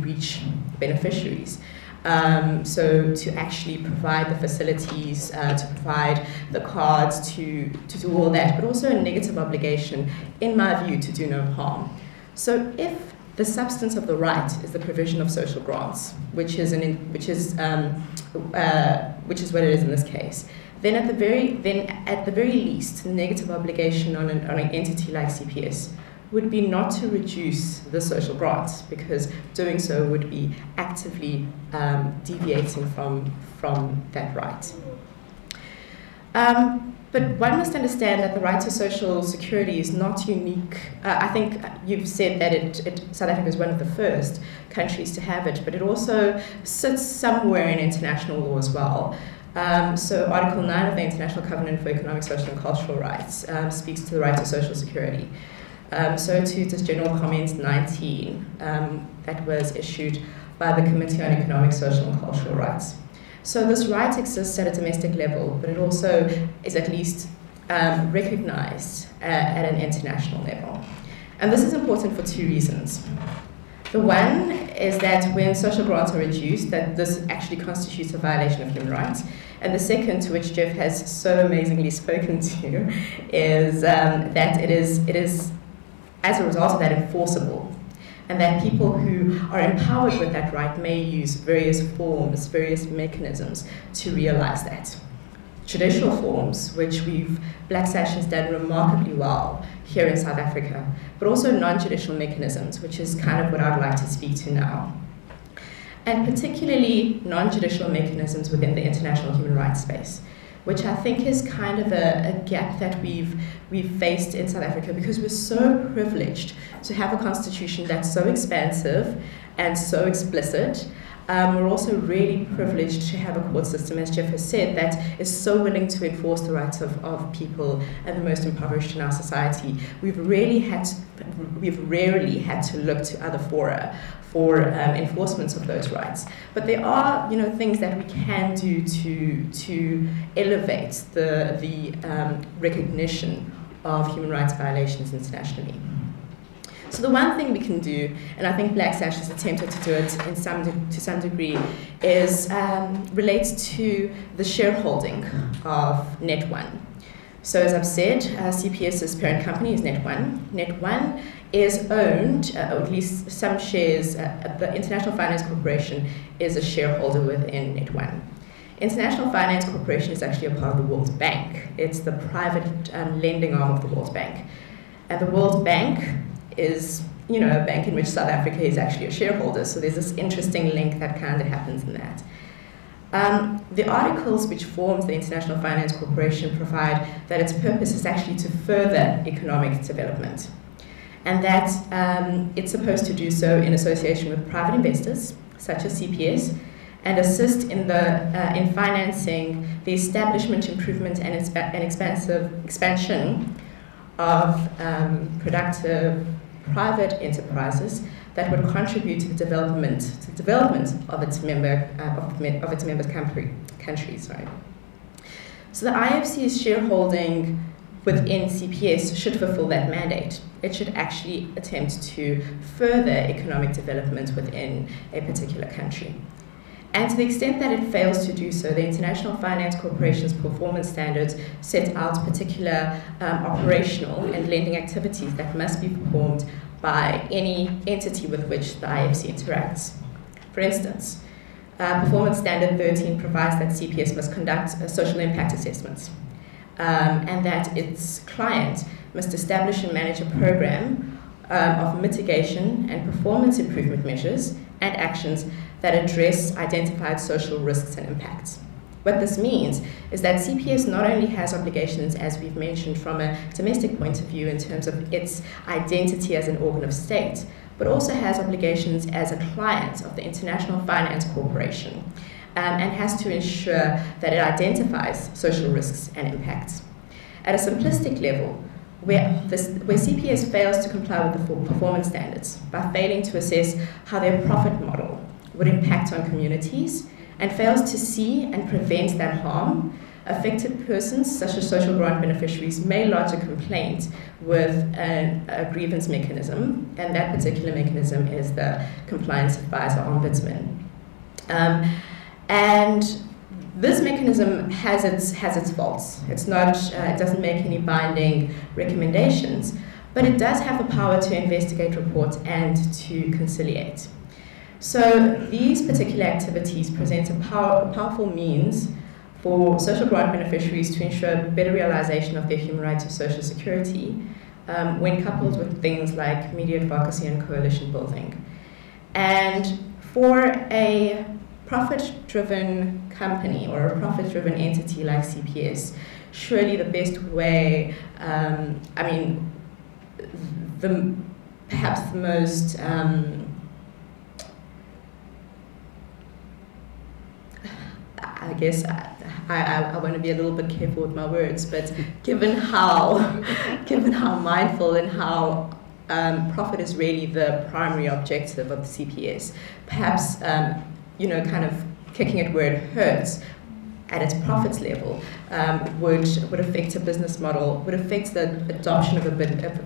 reach beneficiaries. So to actually provide the facilities, to provide the cards, to do all that, but also a negative obligation, in my view, to do no harm. So if the substance of the right is the provision of social grants, which is what it is in this case, then at the very least, the negative obligation on an entity like CPS would be not to reduce the social grants, because doing so would be actively deviating from that right. But one must understand that the right to social security is not unique. I think you've said that South Africa is one of the first countries to have it, but it also sits somewhere in international law as well. So Article 9 of the International Covenant for Economic, Social and Cultural Rights speaks to the right to social security. So too does General Comment 19 that was issued by the Committee on Economic, Social and Cultural Rights. So this right exists at a domestic level, but it also is at least recognized at an international level. And this is important for two reasons. The one is that when social grants are reduced, that this actually constitutes a violation of human rights. And the second, to which Jeff has so amazingly spoken to, is that it is, as a result of that, enforceable. And that people who are empowered with that right may use various forms, various mechanisms to realize that. Traditional forms, which Black Sash has done remarkably well here in South Africa, but also non-judicial mechanisms, which is kind of what I'd like to speak to now. And particularly non-judicial mechanisms within the international human rights space, which I think is kind of a gap that we've faced in South Africa, because we're so privileged to have a constitution that's so expansive and so explicit. We're also really privileged to have a court system, as Jeff has said, that is so willing to enforce the rights of people and the most impoverished in our society. We've rarely had to look to other fora for enforcement of those rights. But there are, things that we can do to elevate the recognition of human rights violations internationally. So the one thing we can do, and I think Black Sash has attempted to do it to some degree, is relates to the shareholding of Net1. So as I've said, CPS's parent company is Net1. Net1 is owned, or at least some shares, the International Finance Corporation is a shareholder within Net1. International Finance Corporation is actually a part of the World Bank. It's the private lending arm of the World Bank. And the World Bank is, a bank in which South Africa is actually a shareholder. So there's this interesting link that kind of happens in that. The articles which forms the International Finance Corporation provide that its purpose is actually to further economic development, and that it's supposed to do so in association with private investors, such as CPS, and assist in financing the establishment, improvement, and expansion of productive private enterprises that would contribute to the development of its members' countries. Right. So the IFC's shareholding within CPS should fulfill that mandate. It should actually attempt to further economic development within a particular country. And to the extent that it fails to do so, the International Finance Corporation's performance standards set out particular operational and lending activities that must be performed by any entity with which the IFC interacts. For instance, Performance Standard 13 provides that CPS must conduct social impact assessments, and that its client must establish and manage a program of mitigation and performance improvement measures and actions that address identified social risks and impacts. What this means is that CPS not only has obligations, as we've mentioned, from a domestic point of view in terms of its identity as an organ of state, but also has obligations as a client of the International Finance Corporation, and has to ensure that it identifies social risks and impacts. At a simplistic level, where CPS fails to comply with the performance standards by failing to assess how their profit model would impact on communities, and fails to see and prevent that harm, affected persons, such as social grant beneficiaries, may lodge a complaint with a grievance mechanism, and that particular mechanism is the Compliance Advisor Ombudsman. And this mechanism has its faults. It doesn't make any binding recommendations, but it does have the power to investigate, report, and to conciliate. So these particular activities present a powerful means for social grant beneficiaries to ensure better realization of their human right to social security, when coupled with things like media advocacy and coalition building. And for a profit-driven company or a profit-driven entity like CPS, surely the best way, perhaps the most I guess I want to be a little bit careful with my words, but given how mindful and how profit is really the primary objective of the CPS, perhaps kind of kicking it where it hurts at its profits level would affect a business model, would affect the adoption of a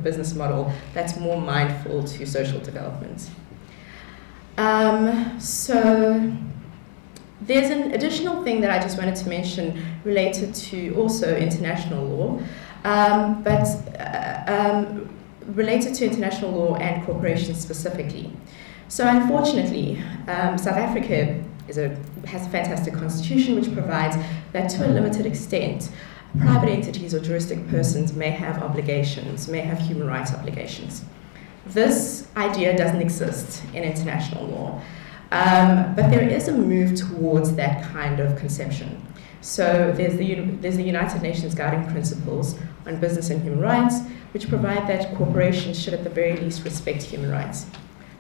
business model that's more mindful to social development. So there's an additional thing that I just wanted to mention related to also international law, but related to international law and corporations specifically. So unfortunately, South Africa has a fantastic constitution which provides that to a limited extent, private entities or juristic persons may have obligations, may have human rights obligations. This idea doesn't exist in international law. But there is a move towards that kind of conception. So there's the United Nations Guiding Principles on Business and Human Rights, which provide that corporations should at the very least respect human rights.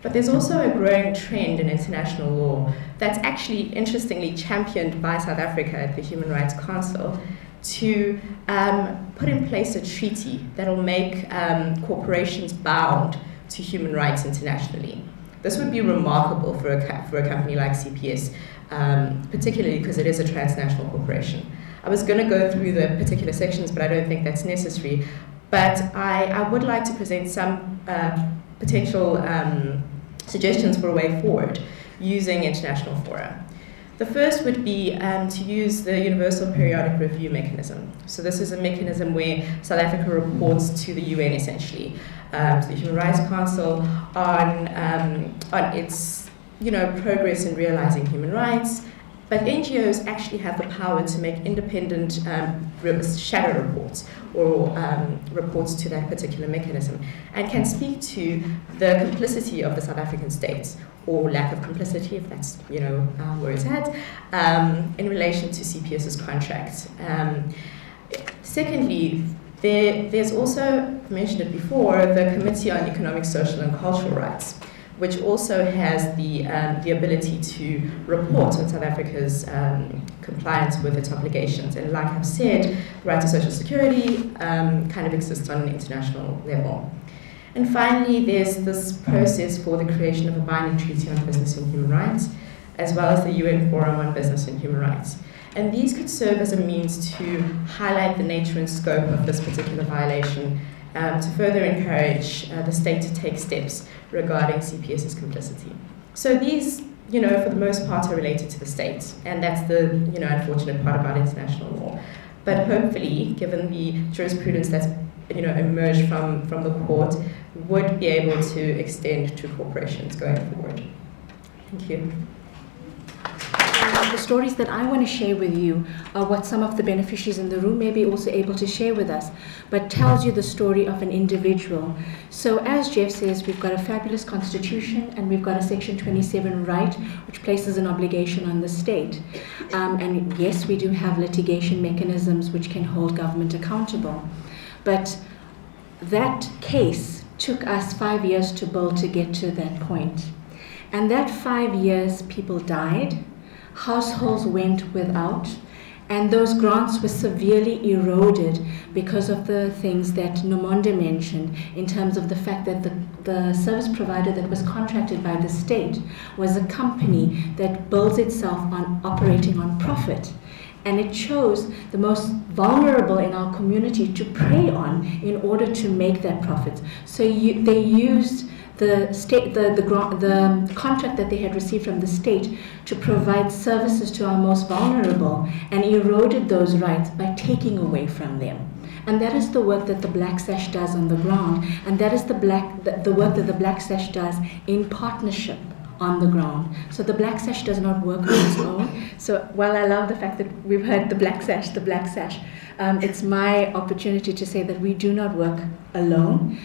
But there's also a growing trend in international law that's actually interestingly championed by South Africa at the Human Rights Council to put in place a treaty that will make corporations bound to human rights internationally. This would be remarkable for a company like CPS, particularly because it is a transnational corporation. I was going to go through the particular sections, but I don't think that's necessary. But I would like to present some potential suggestions for a way forward using international fora. The first would be to use the Universal Periodic Review mechanism. So this is a mechanism where South Africa reports to the UN essentially, to the Human Rights Council on its progress in realizing human rights. But NGOs actually have the power to make independent shadow reports or reports to that particular mechanism and can speak to the complicity of the South African states or lack of complicity, if that's where it's at, in relation to CPS's contract. Secondly, there's also, I mentioned it before, the Committee on Economic, Social and Cultural Rights, which also has the ability to report on South Africa's compliance with its obligations. And like I've said, the right to social security kind of exists on an international level. And finally, there's this process for the creation of a binding treaty on business and human rights, as well as the UN Forum on Business and Human Rights. And these could serve as a means to highlight the nature and scope of this particular violation, to further encourage the state to take steps regarding CPS's complicity. So these, for the most part are related to the state, and that's the, unfortunate part about international law. But hopefully, given the jurisprudence that's, emerged from the court, would be able to extend to corporations going forward. Thank you. The stories that I want to share with you are what some of the beneficiaries in the room may be also able to share with us, but tells you the story of an individual. So as Jeff says, we've got a fabulous constitution and we've got a Section 27 right, which places an obligation on the state. And yes, we do have litigation mechanisms which can hold government accountable. But that case took us 5 years to build to get to that point. And that 5 years, people died, households went without, and those grants were severely eroded because of the things that Nomonde mentioned in terms of the fact that the service provider that was contracted by the state was a company that builds itself on operating on profit. And it chose the most vulnerable in our community to prey on in order to make that profit. So they used the state, the contract that they had received from the state to provide services to our most vulnerable and eroded those rights by taking away from them. And that is the work that the Black Sash does on the ground, and that is the work that the Black Sash does in partnership on the ground. So the Black Sash does not work on its own. So while I love the fact that we've heard the Black Sash, it's my opportunity to say that we do not work alone.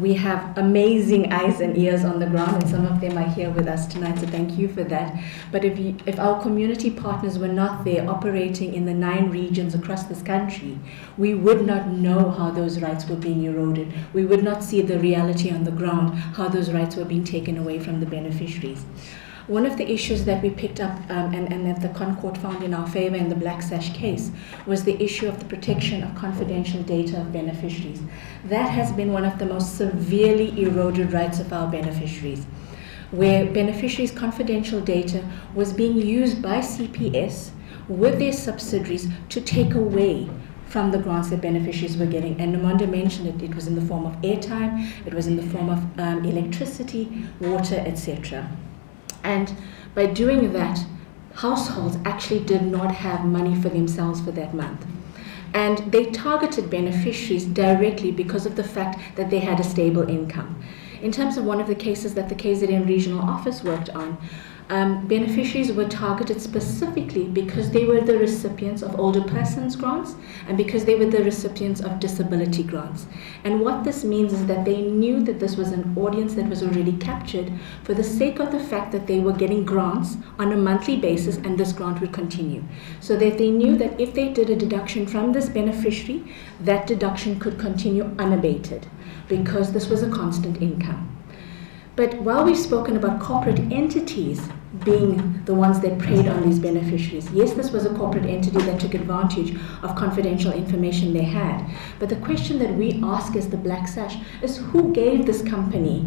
We have amazing eyes and ears on the ground, and some of them are here with us tonight, so thank you for that. But if our community partners were not there operating in the 9 regions across this country, we would not know how those rights were being eroded. We would not see the reality on the ground, how those rights were being taken away from the beneficiaries. One of the issues that we picked up and that the Concord found in our favor in the Black Sash case was the issue of the protection of confidential data of beneficiaries. That has been one of the most severely eroded rights of our beneficiaries, where beneficiaries' confidential data was being used by CPS with their subsidiaries to take away from the grants that beneficiaries were getting. And Nomonde mentioned it, it was in the form of airtime, it was in the form of electricity, water, etc. And by doing that, households actually did not have money for themselves for that month. And they targeted beneficiaries directly because of the fact that they had a stable income. In terms of one of the cases that the KZN regional office worked on, beneficiaries were targeted specifically because they were the recipients of older persons grants and because they were the recipients of disability grants. And what this means is that they knew that this was an audience that was already captured for the sake of the fact that they were getting grants on a monthly basis and this grant would continue. So that they knew that if they did a deduction from this beneficiary, that deduction could continue unabated because this was a constant income. But while we've spoken about corporate entities being the ones that preyed on these beneficiaries, yes, this was a corporate entity that took advantage of confidential information they had. But the question that we ask as the Black Sash is who gave this company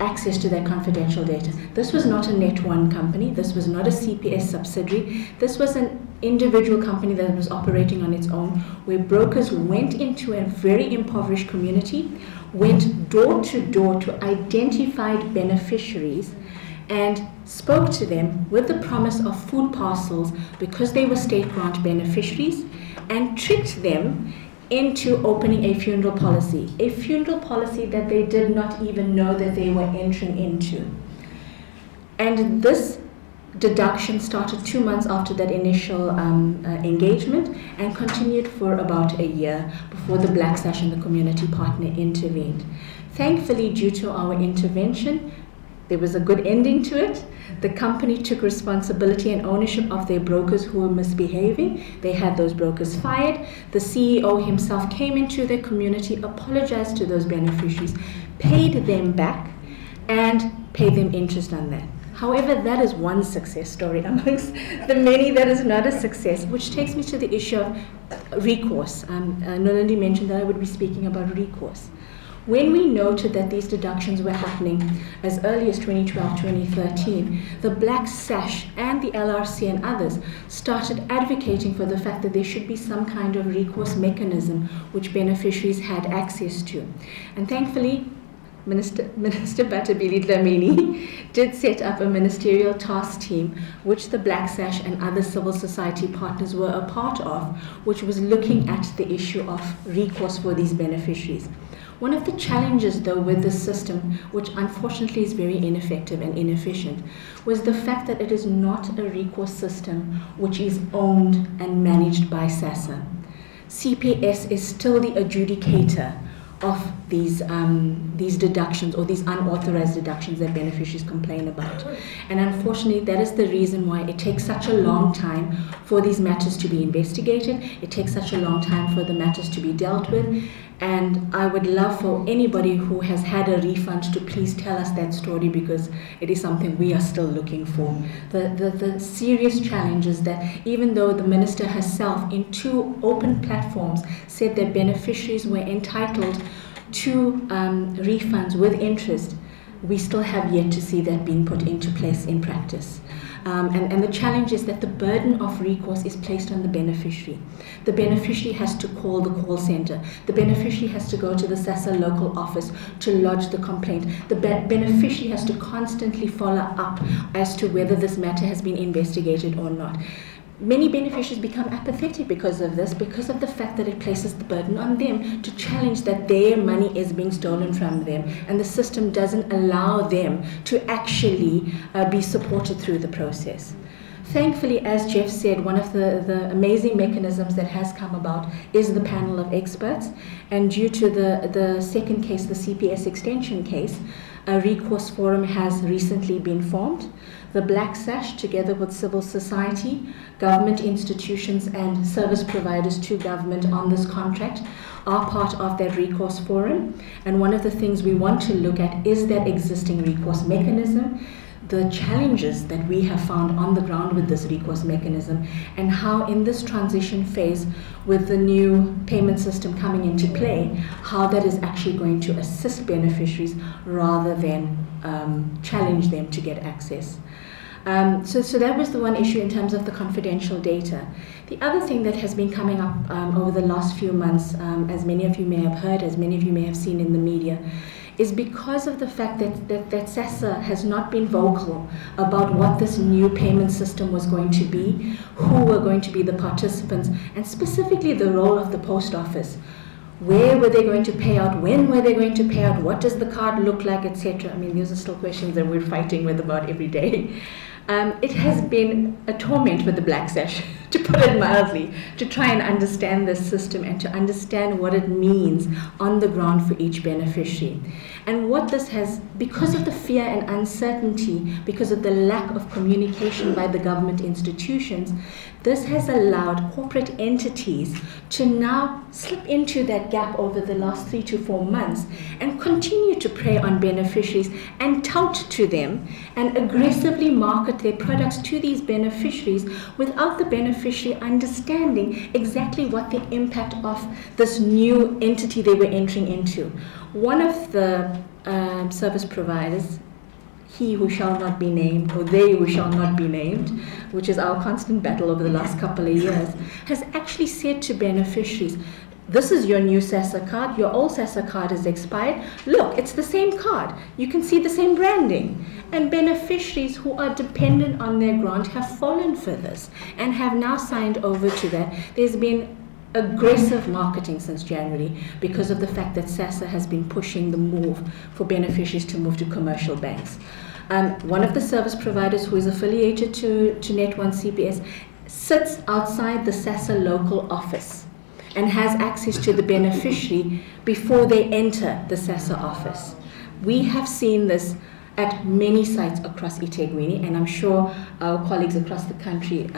access to their confidential data? This was not a Net1 company. This was not a CPS subsidiary. This was an individual company that was operating on its own, where brokers went into a very impoverished community, went door to door to identified beneficiaries and spoke to them with the promise of food parcels because they were state grant beneficiaries, and tricked them into opening a funeral policy that they did not even know that they were entering into. And this deduction started 2 months after that initial engagement and continued for about a year before the Black Sash and the community partner intervened. Thankfully, due to our intervention, there was a good ending to it. The company took responsibility and ownership of their brokers who were misbehaving. They had those brokers fired. The CEO himself came into their community, apologized to those beneficiaries, paid them back, and paid them interest on that. However, that is one success story amongst the many that is not a success, which takes me to the issue of recourse. Nolandi mentioned that I would be speaking about recourse. When we noted that these deductions were happening as early as 2012, 2013, the Black Sash and the LRC and others started advocating for the fact that there should be some kind of recourse mechanism which beneficiaries had access to. And thankfully, Minister Batabili Dlamini did set up a ministerial task team, which the Black Sash and other civil society partners were a part of, which was looking at the issue of recourse for these beneficiaries. One of the challenges, though, with this system, which unfortunately is very ineffective and inefficient, was the fact that it is not a recourse system which is owned and managed by SASSA. CPS is still the adjudicator of these deductions or these unauthorized deductions that beneficiaries complain about. And unfortunately, that is the reason why it takes such a long time for these matters to be investigated. It takes such a long time for the matters to be dealt with. And I would love for anybody who has had a refund to please tell us that story, because it is something we are still looking for. The serious challenge is that even though the minister herself in 2 open platforms said that beneficiaries were entitled to refunds with interest, we still have yet to see that being put into place in practice. And the challenge is that the burden of recourse is placed on the beneficiary. The beneficiary has to call the call center. The beneficiary has to go to the SASSA local office to lodge the complaint. The beneficiary has to constantly follow up as to whether this matter has been investigated or not. Many beneficiaries become apathetic because of this, because of the fact that it places the burden on them to challenge that their money is being stolen from them, and the system doesn't allow them to actually be supported through the process. Thankfully, as Jeff said, one of the amazing mechanisms that has come about is the panel of experts, and due to the second case, the CPS extension case, a recourse forum has recently been formed. The Black Sash, together with civil society, government institutions and service providers to government on this contract, are part of that recourse forum. And one of the things we want to look at is that existing recourse mechanism, the challenges that we have found on the ground with this recourse mechanism, and how in this transition phase with the new payment system coming into play, how that is actually going to assist beneficiaries rather than challenge them to get access. So that was the one issue in terms of the confidential data. The other thing that has been coming up over the last few months, as many of you may have heard, as many of you may have seen in the media, is because of the fact that SASSA has not been vocal about what this new payment system was going to be, who were going to be the participants, and specifically the role of the post office. Where were they going to pay out? When were they going to pay out? What does the card look like, etc.? I mean, these are still questions that we're fighting with about every day. It has been a torment with the Black Sash, to put it mildly, to try and understand this system and to understand what it means on the ground for each beneficiary. And what this has, because of the fear and uncertainty, because of the lack of communication by the government institutions, this has allowed corporate entities to now slip into that gap over the last 3 to 4 months and continue to prey on beneficiaries and tout to them and aggressively market their products to these beneficiaries without the beneficiary understanding exactly what the impact of this new entity they were entering into. One of the service providers, he who shall not be named, or they who shall not be named, which is our constant battle over the last couple of years, has actually said to beneficiaries, this is your new SASSA card, your old SASSA card is expired, look, it's the same card, you can see the same branding. And beneficiaries who are dependent on their grant have fallen for this and have now signed over to that. There's been aggressive marketing since January because of the fact that SASSA has been pushing the move for beneficiaries to move to commercial banks. One of the service providers who is affiliated to Net1 CPS sits outside the SASSA local office and has access to the beneficiary before they enter the SASSA office. We have seen this at many sites across eThekwini, and I'm sure our colleagues across the country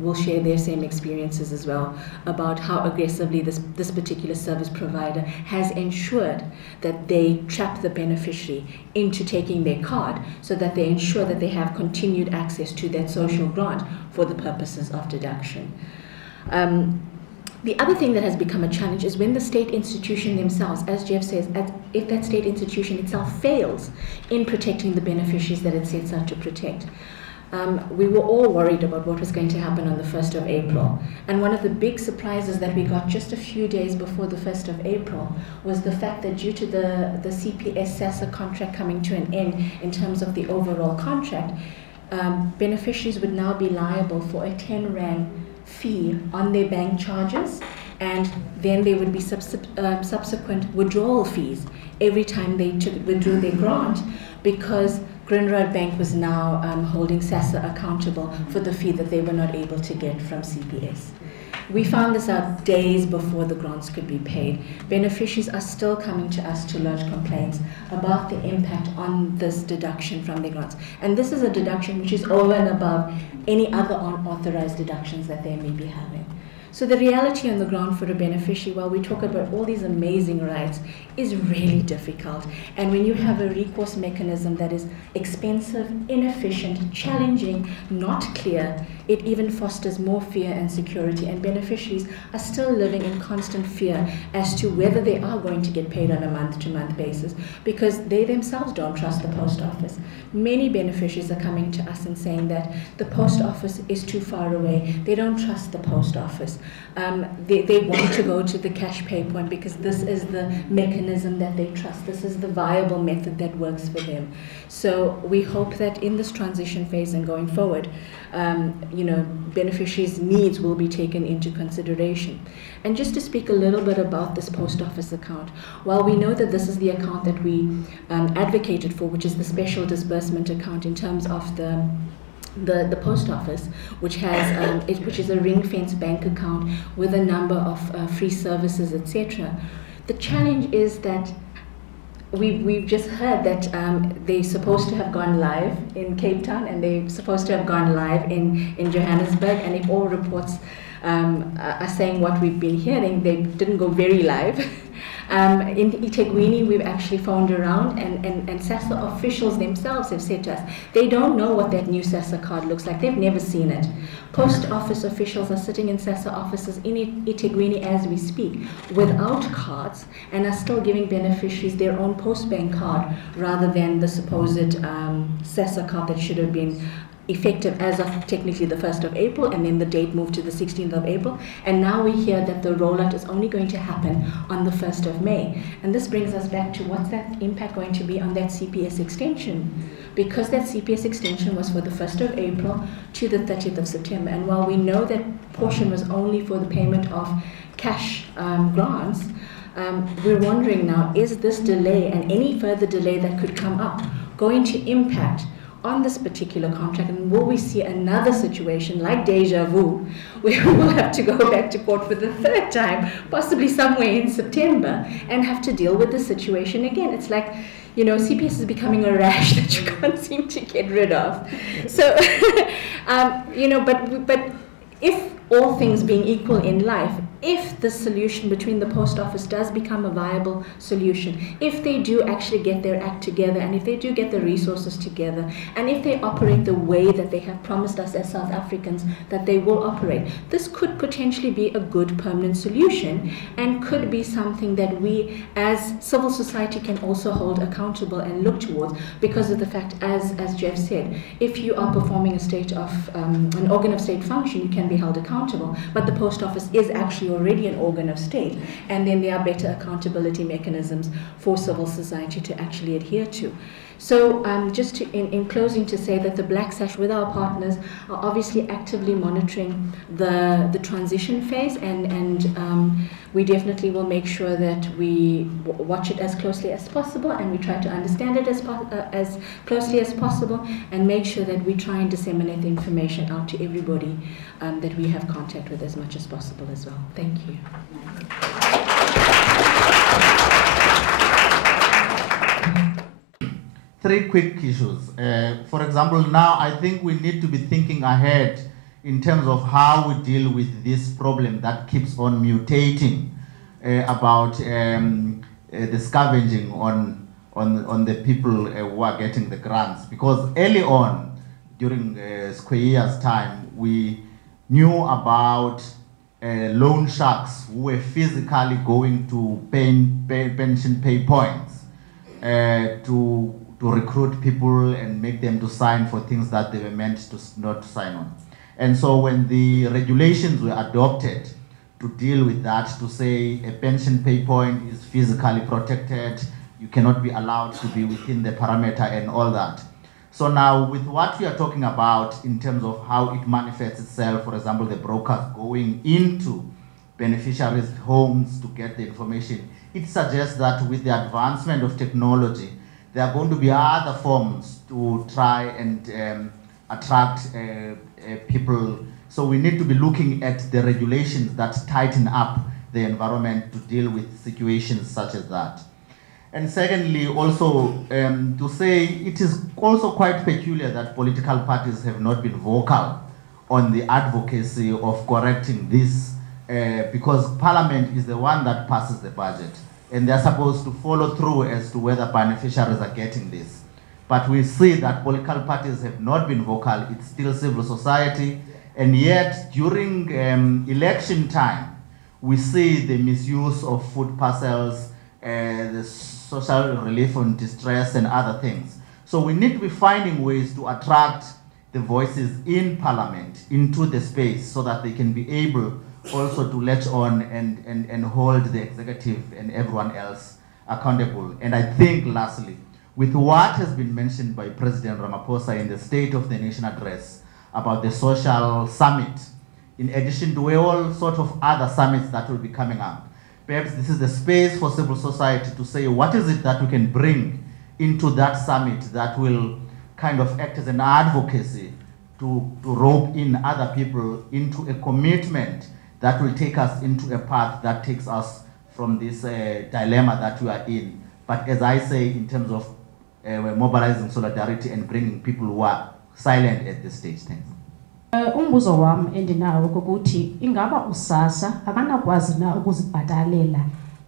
will share their same experiences as well about how aggressively this particular service provider has ensured that they trap the beneficiary into taking their card so that they ensure that they have continued access to that social grant for the purposes of deduction. The other thing that has become a challenge is when the state institution themselves, as Jeff says, if that state institution itself fails in protecting the beneficiaries that it sets out to protect. We were all worried about what was going to happen on the 1st of April. And one of the big surprises that we got just a few days before the 1st of April was the fact that due to the CPS SASSA contract coming to an end in terms of the overall contract, beneficiaries would now be liable for a 10 Rand fee on their bank charges, and then there would be subsequent withdrawal fees every time they withdrew their grant, because Grindrod Bank was now holding SASSA accountable for the fee that they were not able to get from CPS. We found this out days before the grants could be paid. Beneficiaries are still coming to us to lodge complaints about the impact on this deduction from their grants. And this is a deduction which is over and above any other unauthorized deductions that they may be having. So the reality on the ground for a beneficiary, while we talk about all these amazing rights, is really difficult. And when you have a recourse mechanism that is expensive, inefficient, challenging, not clear, it even fosters more fear and security. And beneficiaries are still living in constant fear as to whether they are going to get paid on a month-to-month basis, because they themselves don't trust the post office. Many beneficiaries are coming to us and saying that the post office is too far away. They don't trust the post office. They want to go to the cash pay point because this is the mechanism that they trust. This is the viable method that works for them. So we hope that in this transition phase and going forward, beneficiaries' needs will be taken into consideration. And just to speak a little bit about this post office account, while we know that this is the account that we advocated for, which is the special disbursement account in terms of the post office, which has which is a ring-fenced bank account with a number of free services, etc. The challenge is that we've just heard that they're supposed to have gone live in Cape Town and they're supposed to have gone live in Johannesburg, and if all reports are saying what we've been hearing, they didn't go very live. In eThekwini, we've actually phoned around, and SASSA officials themselves have said to us, they don't know what that new SASSA card looks like. They've never seen it. Post office officials are sitting in SASSA offices in eThekwini as we speak without cards and are still giving beneficiaries their own post bank card rather than the supposed SASSA card that should have been effective as of technically the 1st of April, and then the date moved to the 16th of April, and now we hear that the rollout is only going to happen on the 1st of May. And this brings us back to what's that impact going to be on that CPS extension? Because that CPS extension was for the 1st of April to the 30th of September, and while we know that portion was only for the payment of cash grants, we're wondering now, is this delay and any further delay that could come up going to impact on this particular contract, and will we see another situation like deja vu, where we will have to go back to court for the third time, possibly somewhere in September, and have to deal with the situation again? It's like, you know, CPS is becoming a rash that you can't seem to get rid of. So, you know, but if all things being equal in life, if the solution between the post office does become a viable solution, if they do actually get their act together, and if they do get the resources together, and if they operate the way that they have promised us as South Africans that they will operate, this could potentially be a good permanent solution, and could be something that we as civil society can also hold accountable and look towards, because of the fact, as Jeff said, if you are performing a state of an organ of state function, you can be held accountable, but the post office is actually already an organ of state, and then there are better accountability mechanisms for civil society to actually adhere to. So just to, in closing, to say that the Black Sash with our partners are obviously actively monitoring the transition phase, and we definitely will make sure that we watch it as closely as possible, and we try to understand it as closely as possible, and make sure that we try and disseminate the information out to everybody that we have contact with as much as possible as well. Thank you. 3 quick issues. For example, now I think we need to be thinking ahead in terms of how we deal with this problem that keeps on mutating about the scavenging on the people who are getting the grants. Because early on, during Square's time, we knew about loan sharks who were physically going to pension pay points to recruit people and make them to sign for things that they were meant to not sign on. And so when the regulations were adopted to deal with that, to say a pension pay point is physically protected, you cannot be allowed to be within the parameter and all that. So now with what we are talking about in terms of how it manifests itself, for example, the brokers going into beneficiaries' homes to get the information, it suggests that with the advancement of technology, there are going to be other forms to try and attract people. So we need to be looking at the regulations that tighten up the environment to deal with situations such as that. And secondly, also to say it is also quite peculiar that political parties have not been vocal on the advocacy of correcting this, because Parliament is the one that passes the budget, and they're supposed to follow through as to whether beneficiaries are getting this. But we see that political parties have not been vocal. It's still civil society, and yet during election time, we see the misuse of food parcels, the social relief on distress and other things. So we need to be finding ways to attract the voices in Parliament into the space so that they can be able also to latch on and hold the executive and everyone else accountable. And I think lastly, with what has been mentioned by President Ramaphosa in the State of the Nation address about the social summit, in addition to all sorts of other summits that will be coming up, perhaps this is the space for civil society to say what is it that we can bring into that summit that will kind of act as an advocacy to rope in other people into a commitment that will take us into a path that takes us from this dilemma that we are in. But as I say, in terms of mobilizing solidarity and bringing people who are silent at this stage. Thanks. Umbuzo wam endinawo ukuthi ingaba usasa akanakwazi na ukuzibhatalela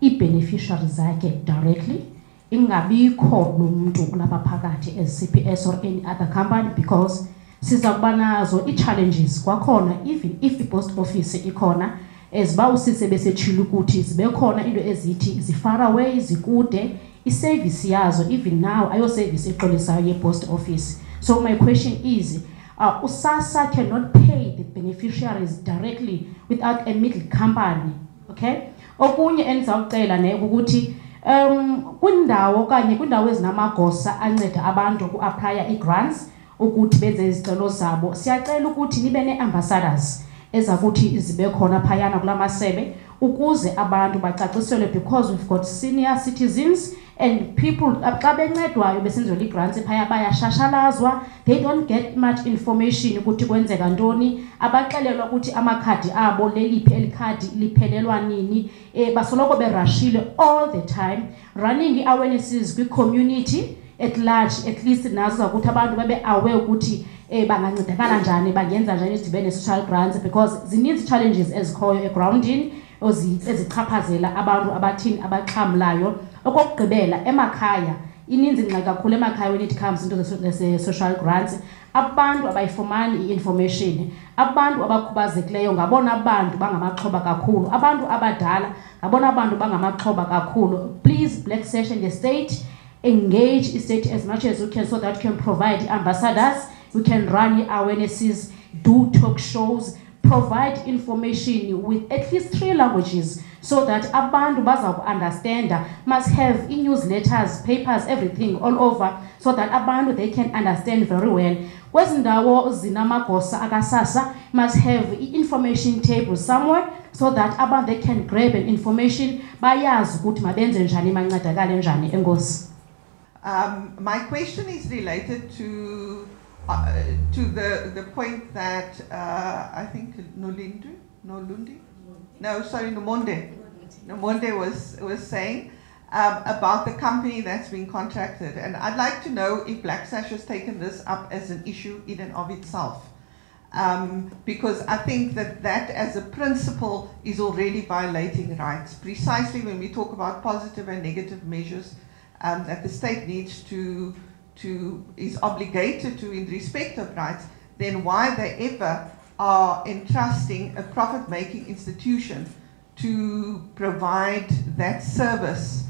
i-beneficiaries zakhe directly, ingabikho lo muntu kulapha phakathi as CPS or any other company, because siza kuba nazo i-challenges kwakhona even if i-post office ikhona, as ba usise besetshila ukuthi zibe khona into ezithi zifar away zikude, i-service yazo even now ayo service eqolisayo ye-post office. So my question is, USASA cannot pay the beneficiaries directly without a middle company, okay? Okunye endizawucela ne ukuthi kwindawo okanye kwindawo ezinamagosa anceda abantu uku-applya i-grants ukuthi benze izicelo zabo, siyacela ukuthi nibe ne-ambassadors ezakuthi zibe khona phayana kula masebe ukuze abantu bacaciselwe, because we've got senior citizens and people xa bencedwayo besenzelwa ii-grants phaya bayashashalazwa, they don't get much information ukuthi kwenzeka ntoni, abaxelelwa ukuthi amakhadi abo leliphi elikhadi liphelelwa nini, basoloko berashile all the time, running awarenesses kwi-community at large, at least nazo ukuthi abantu babe aware ukuthi bangancedakala njani, bangenza njani idibene social grants, because zininzi challenges ezikhoyo egroundini ezichaphazela abantu abathini abaxhamlayo. Okokugqibela emakhaya ininzi ngxa kakhulu emakhaya when it comes into the social grants, abantu abayifumani i-information, abantu abakhubazekileyo ngabona abantu bangamaxhoba kakhulu, abantu abadala ngabona abantu bangamaxhoba kakhulu. Please, Black Sash and the state, engage the state as much as you can so that you can provide ambassadors, we can run awarenesses, do talk shows, provide information with at least 3 languages so that abantu baza understand, must have newsletters, papers, everything all over so that abantu they can understand very well. Kwezindawo zinamagosa akasasa must have information table somewhere so that abantu they can grab an information bayazi ukuthi mabenze njani mancedakale njani. Enkosi. My question is related to the point that I think Nomonde was saying about the company that's been contracted, and I'd like to know if Black Sash has taken this up as an issue in and of itself, because I think that as a principle is already violating rights. Precisely when we talk about positive and negative measures that the state needs is obligated to in respect of rights, then why they ever are entrusting a profit-making institution to provide that service,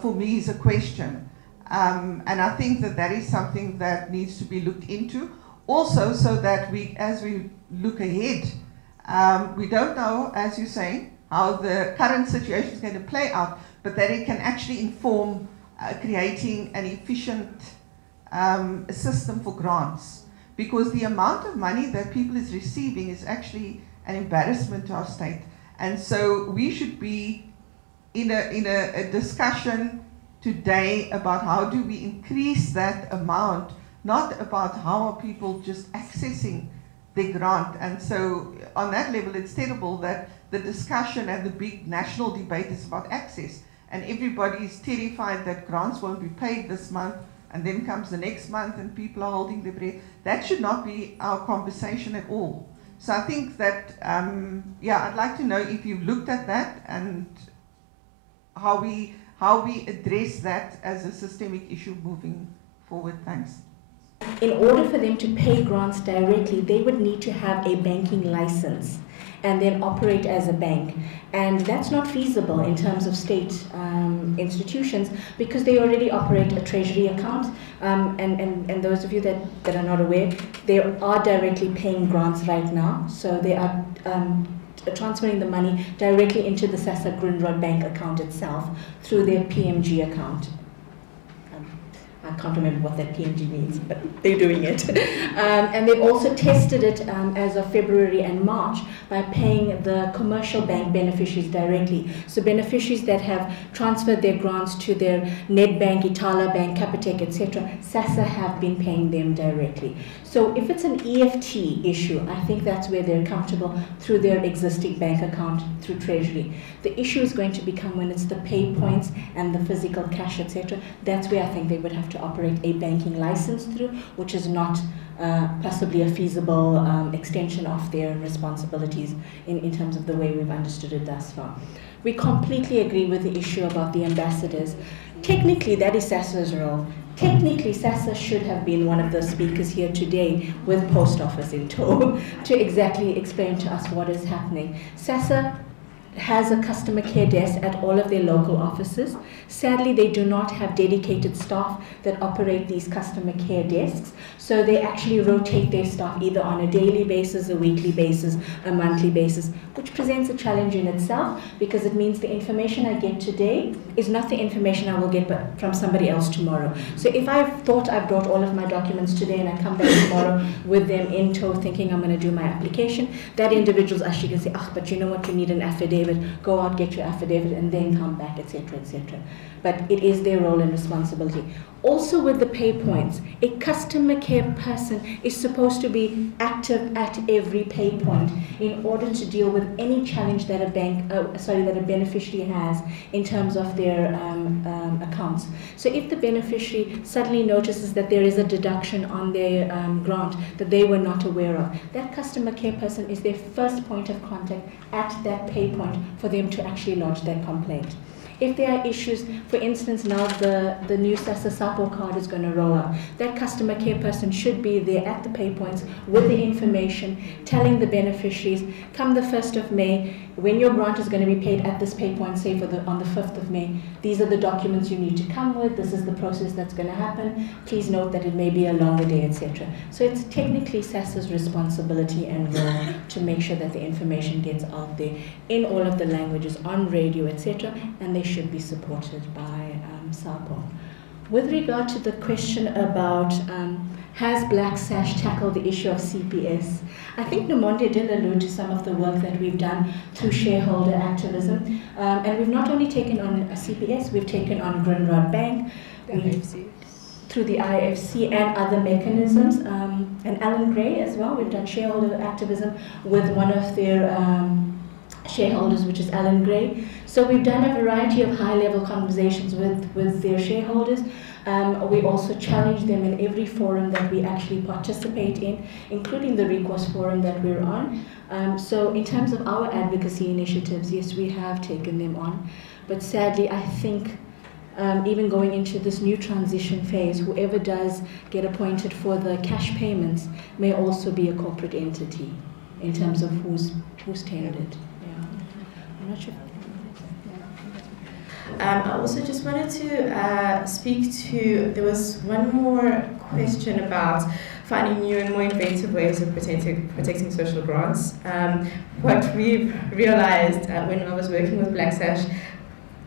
for me is a question. And I think that is something that needs to be looked into. Also, so that as we look ahead, we don't know, as you say, how the current situation is going to play out, but that it can actually inform creating an efficient system for grants, because the amount of money that people is receiving is actually an embarrassment to our state. And so we should be in a discussion today about how do we increase that amount, not about how are people just accessing the grant. And so on that level, it's terrible that the discussion and the big national debate is about access, and everybody is terrified that grants won't be paid this month, and then comes the next month and people are holding their breath. That should not be our conversation at all. So I think that, I'd like to know if you've looked at that and how we address that as a systemic issue moving forward. Thanks. In order for them to pay grants directly, they would need to have a banking license and then operate as a bank. And that's not feasible in terms of state institutions, because they already operate a treasury account. And those of you that are not aware, they are directly paying grants right now. So they are transferring the money directly into the SASSA Grindrod Bank account itself through their PMG account. I can't remember what that PMG means, but they're doing it. And they've also tested it as of February and March by paying the commercial bank beneficiaries directly. So beneficiaries that have transferred their grants to their Nedbank, Itala Bank, Capitec, etc., SASSA have been paying them directly. So if it's an EFT issue, I think that's where they're comfortable through their existing bank account, through Treasury. The issue is going to become when it's the pay points and the physical cash, etc. That's where I think they would have to operate a banking license through, which is not possibly a feasible extension of their responsibilities in terms of the way we've understood it thus far. We completely agree with the issue about the ambassadors. Technically, that is SASSA's role. Technically, SASSA should have been one of the speakers here today with Post Office in tow to exactly explain to us what is happening. SASSA has a customer care desk at all of their local offices. Sadly, they do not have dedicated staff that operate these customer care desks, so they actually rotate their staff either on a daily basis, a weekly basis, a monthly basis, which presents a challenge in itself, because it means the information I get today is not the information I will get from somebody else tomorrow. So if I've thought I've brought all of my documents today and I come back tomorrow with them in tow thinking I'm going to do my application, that individual's actually going to say, but you know what, you need an affidavit affidavit, go out, get your affidavit, and then come back, etc., etc. But it is their role and responsibility. Also with the pay points, a customer care person is supposed to be active at every pay point in order to deal with any challenge that that a beneficiary has in terms of their accounts. So if the beneficiary suddenly notices that there is a deduction on their grant that they were not aware of, that customer care person is their first point of contact at that pay point for them to actually lodge that complaint. If there are issues, for instance, now the new SASSA SAPO card is going to roll out, that customer care person should be there at the pay points with the information, telling the beneficiaries, come the 1st of May, when your grant is going to be paid at this pay point, say on the 5th of May, these are the documents you need to come with, this is the process that's going to happen, please note that it may be a longer day, etc. So it's technically SASSA's responsibility and role to make sure that the information gets out there in all of the languages, on radio, etc., and they should be supported by SAPO. With regard to the question about has Black Sash tackled the issue of CPS, I think Nomonde did allude to some of the work that we've done through shareholder activism, and we've not only taken on a CPS, we've taken on Grindrod Bank, through the IFC and other mechanisms, and Alan Gray as well. We've done shareholder activism with one of their shareholders, which is Alan Gray. So we've done a variety of high-level conversations with their shareholders. We also challenge them in every forum that we actually participate in, including the recourse forum that we're on. So in terms of our advocacy initiatives, yes, we have taken them on. But sadly, I think even going into this new transition phase, whoever does get appointed for the cash payments may also be a corporate entity in terms of who's tendered. I'm not sure. I also just wanted to speak to, there was one more question about finding new and more innovative ways of protecting social grants. What we realized when I was working with Black Sash,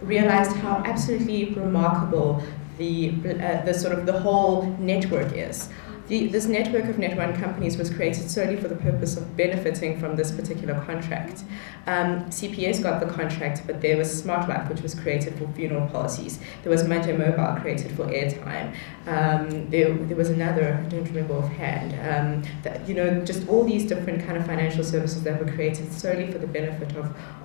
realized how absolutely remarkable the whole network is. This network of Net 1 companies was created solely for the purpose of benefiting from this particular contract. CPS got the contract, but there was Smart Life, which was created for funeral policies. There was Manje Mobile created for airtime. There was another, I don't remember offhand. Just all these different kind of financial services that were created solely for the benefit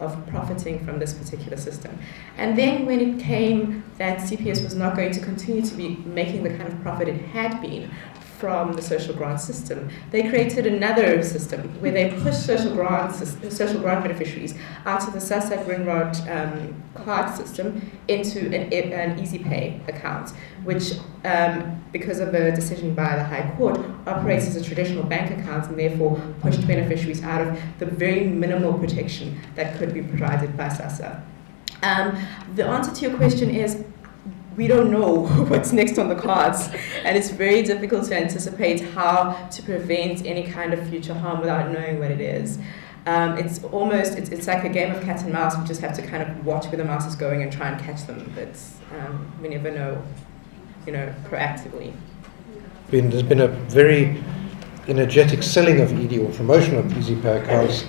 of profiting from this particular system. And then when it came that CPS was not going to continue to be making the kind of profit it had been from the social grant system, they created another system where they pushed social grant beneficiaries out of the SASSA Grindrod card system into an Easy Pay account, which, because of a decision by the High Court, operates as a traditional bank account and therefore pushed beneficiaries out of the very minimal protection that could be provided by SASSA. The answer to your question is, we don't know what's next on the cards, and it's very difficult to anticipate how to prevent any kind of future harm without knowing what it is. It's like a game of cat and mouse. We just have to kind of watch where the mouse is going and try and catch them, but we never know, proactively. There's been a very energetic selling of ED or promotion of Easy Pay accounts.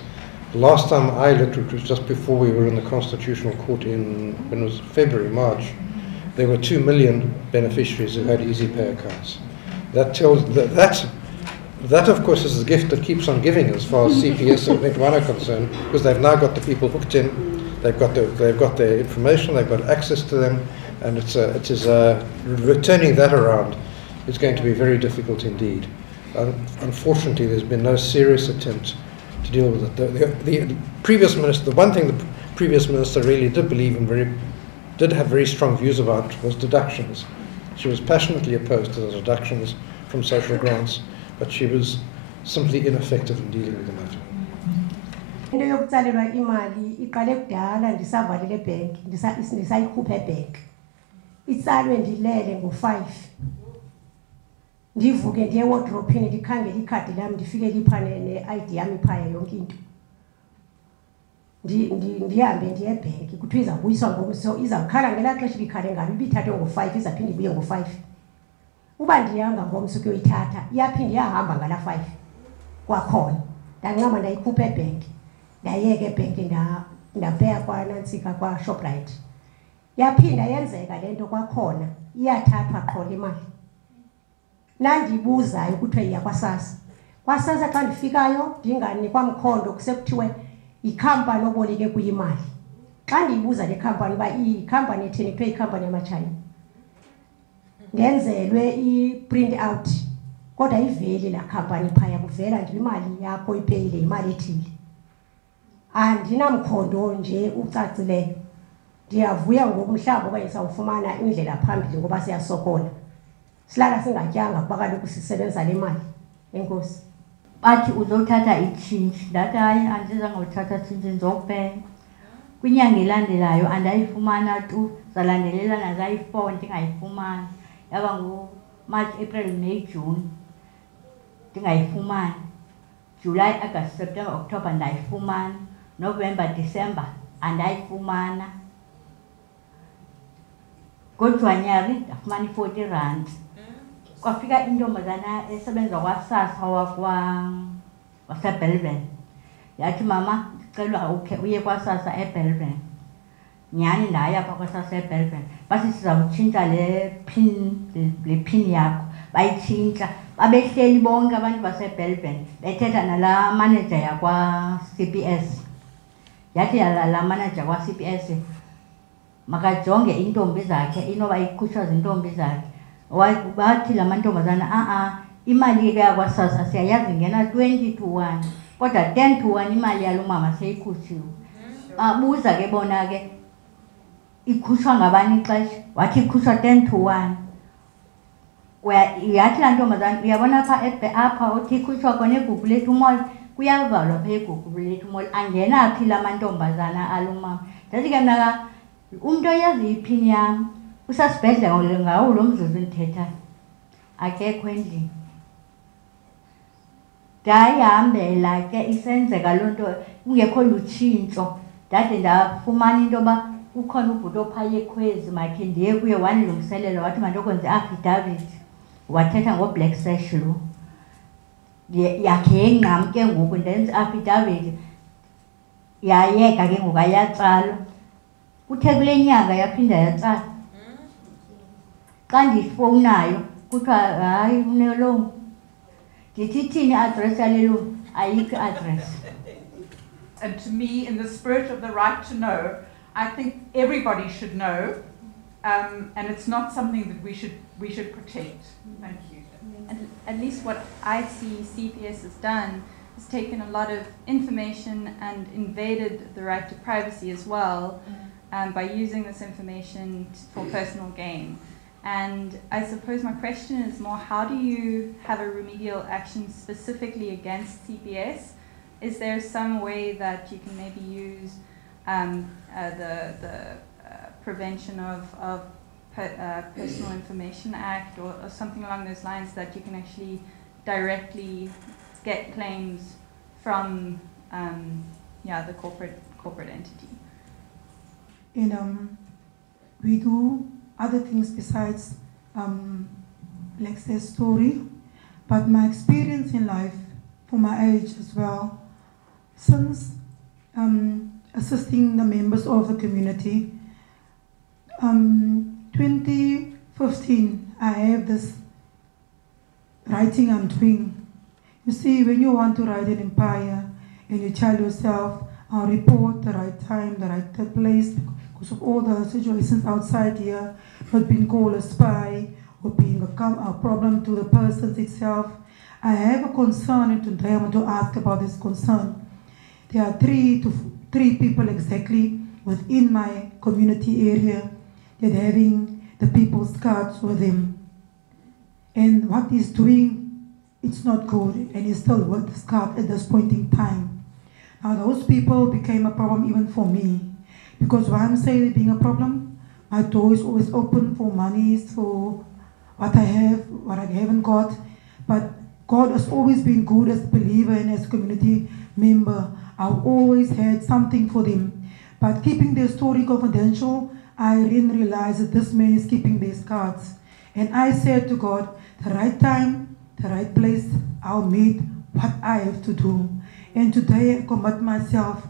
The last time I looked, it was just before we were in the Constitutional Court when it was February, March. There were 2 million beneficiaries who had Easy Pay accounts. That tells that of course is the gift that keeps on giving as far as CPS and Net 1 are concerned, because they've now got the people hooked in, they've got their information, they've got access to them, and returning that around is going to be very difficult indeed. Unfortunately, there's been no serious attempt to deal with it. The previous minister, the one thing the previous minister really did believe in did have very strong views about was deductions. She was passionately opposed to the deductions from social grants, but she was simply ineffective in dealing with the matter. Into yokutsalelwa imali iqale kudala ndisavalele bank ndisayikhupha ebank itsalwe ndilele ngo-5 ndivuke ndiye wardrophini ndikhangela ikhadi lam ndifike liphane ne-ID yami iphaya yonke into ndihambe ndiye ebhenki kuthiwa izawubuyiswa ngomso izawukhala ngelaa xesha ibikhale ngalo ibithathwe ngo-5 izaphinde ibuye ngo-5 uba ndihamba ngomso kuyoyithatha iyaphinde iyahamba ngala 5 kwakhona ndancama ndayikhupha ebhenki ndayeka ebhenki ndabheka kwaNantsika kwaShoprite. Yaphinda yenzeka lento kwakhona iyathathwa qho le mali. Nandibuzayo ukuthi iyakwaSASSA. KwaSASSA xa ndifikayo ndinganikwa mkhondo kusekuthiwe ikhampani oboleke kuyimali. Xa ndiyibuza le khampani uba ikhampani ethini kuthiwe ikhampani yamaTshayina. Ndenzelwe i-print out kodwa iveli laa khampani phaya kuvela nje imali yakho ipeyile imali ethile. Andinamkhondo nje ucacileyo. Ndiyavuya ngomhlaba okanye sawufumana indlela phambili ngoba siyasokola. Silala singatyanga kuba kaloku sisebenza le mali. Enkosi. Bathi uzothatha itshintshi. Ndathi hayi andizange uthatha tshintshi ndizokubhenka. Kwinyanga elandelayo andayifumana tu, zalandelelana zayi-4 ndingayifumani. Yaba nguMarch, April, May, June ndingayifumani. July, August, September, October ndayifumana. November, December andayifumana. NgoJanuary ndafumana i-R40. Kwafika intombazana esebenza kwaSASSA waseBelvin. Yathi mama ndicela ukhe uye kwaSASSA eBelvin. Nyhani ndaya phaa kwaSASSA eBelvin. Bathi sizawutshintsha le pin yakho. Bayitshintsha. Babehleli bonke abantu baseBelvin bethetha nalaa manager yakwa-CPS. Yathi laa manager kwa-CPS makajonge iintombi zakhe inoba ikhutshwa ziintombi zakhe. Bathi laa mantombazana imali ke yakwaSASSA siyayazi ingena 20 to 1 kodwa 10 to 1 imali yalo mama seyikhutshiwe. Buza ke bona ke ikhutshwa ngabani ixesha. Wathi ikhutshwa 10 to 1. Yathi laa ntombazana uyabona apha uthi ikhutshwa khona eGugulethu Mall kuyavalwa phaa eGugulethu Mall. Angena phi laa mantombazana alo mama. Ndathi ke mna umntu oyazi iphini yam usasibhedlele ngawo lo mzuzu ndithethayo akekho endlini. Ndayihambela ke isenzeka loo nto kungekho lutshintsho. Ndade ndafumana into yoba ukhona ubhuti ophaya eKhwezi makhe ndiye kuye wandilungiselela wathi mandokwenza i-affidavit. Wathetha ngoBlack Sash lo. Yakhe yengqam ke ngoku ndenza i-affidavit. Yayeka ke ngoku ayatsalwa. Kuthe kule nyanga yaphinda yatsala. Xa ndifowunayo kuthiwa hayi unelongu. Ndithi ithini i-address yale longu? Ayikho i-address. And to me, in the spirit of the right to know, I think everybody should know, and it's not something that we should protect. Thank you. And at least what I see CPS has done is taken a lot of information and invaded the right to privacy as well, by using this information for personal gain. And I suppose my question is more, how do you have a remedial action specifically against CPS? Is there some way that you can maybe use the Prevention of Personal Information Act or something along those lines that you can actually directly get claims from the corporate entity? We do other things besides Lex's story, but my experience in life, for my age as well, since assisting the members of the community, 2015, I have this writing I'm doing. You see, when you want to write an empire and you tell yourself, I'll report the right time, the right place, because of all the situations outside here, not being called a spy or being a problem to the person itself. I have a concern, and today I want to ask about this concern. There are three people exactly within my community area that having the people's cards with him. And what he's doing, it's not good, and he's still with this card at this point in time. Now those people became a problem even for me, because when I'm saying it being a problem, my door is always open for monies, for what I have, what I haven't got. But God has always been good as a believer and as a community member. I've always had something for them. But keeping their story confidential, I didn't realize that this man is keeping these cards. And I said to God, the right time, the right place, I'll meet what I have to do. And today I commit myself.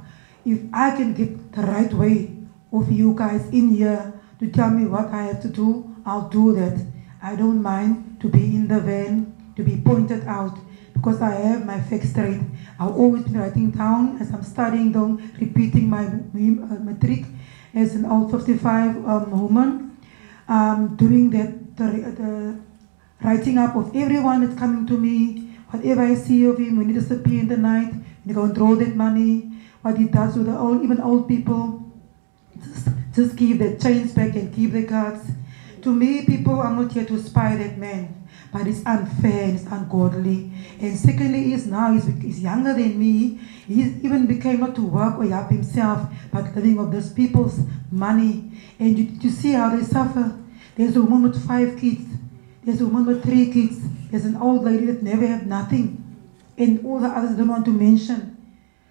if I can get the right way of you guys in here to tell me what I have to do, I'll do that. I don't mind to be in the van, to be pointed out, because I have my facts straight. I'll always be writing down as I'm studying down, repeating my matric as an old 55 woman, doing that, the writing up of everyone that's coming to me, whatever I see of him when he disappears in the night, when he go and draw that money, what he does with the old, even old people, just give their chains back and keep the cards. To me, people, I'm not here to spy that man, but it's unfair and it's ungodly. And secondly, he's younger than me. He even became not to work or help himself, but living off those people's money. And you see how they suffer. There's a woman with 5 kids. There's a woman with 3 kids. There's an old lady that never had nothing. And all the others I don't want to mention.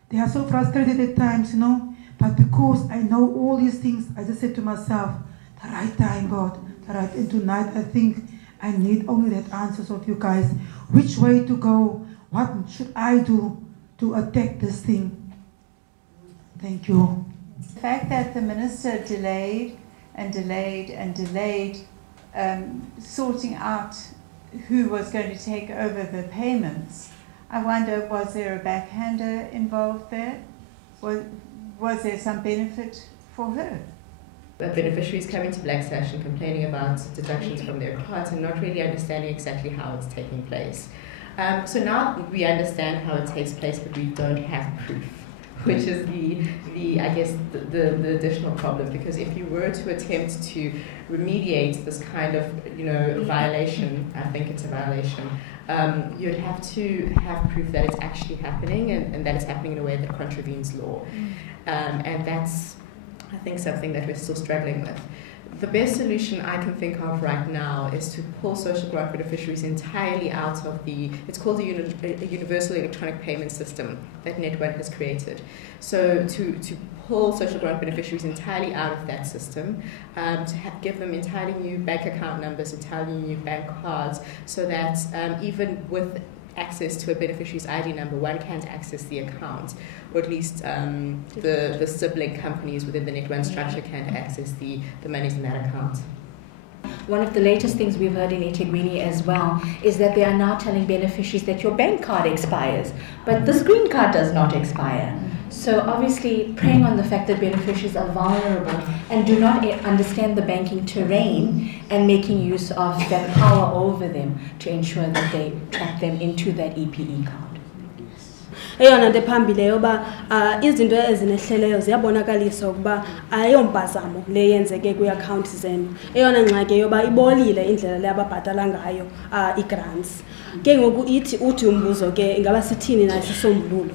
They are so frustrated at times, you know. But because I know all these things, I just said to myself, the right time, God. The right. And tonight, I think I need only that answers of you guys. Which way to go? What should I do to attack this thing? Thank you. The fact that the minister delayed and delayed and delayed sorting out who was going to take over the payments, I wonder, was there a backhander involved there? Was there some benefit for her? Beneficiaries coming to Black Sash and complaining about deductions from their cards and not really understanding exactly how it's taking place. So now we understand how it takes place, but we don't have proof, which is the I guess the additional problem. Because if you were to attempt to remediate this kind of violation, I think it's a violation. You'd have to have proof that it's actually happening and that it's happening in a way that contravenes law, and that's, I think, something that we're still struggling with. The best solution I can think of right now is to pull social grant beneficiaries entirely out of it's called a universal electronic payment system that Net1 has created. So to pull social grant beneficiaries entirely out of that system, to give them entirely new bank account numbers, entirely new bank cards, so that even with access to a beneficiary's ID number, one can't access the account, or at least the sibling companies within the Net1 structure can't access the monies in that account. One of the latest things we've heard in eThekwini as well is that they are now telling beneficiaries that your bank card expires, but this green card does not expire. So obviously preying on the fact that beneficiaries are vulnerable and do not understand the banking terrain and making use of that power over them to ensure that they trap them into that EPE card. Eyona nto ephambileyo uba izinto ezinehleleyo ziyabonakalisa ukuba ayompazamo le yenzeke kwiakhawunti zenu. Eyona ngxaki yoba ibolile indlela le ababhatala ngayo i-grants. Ke ngoku uthi umbuzo ke ingaba sithini na isisombululo.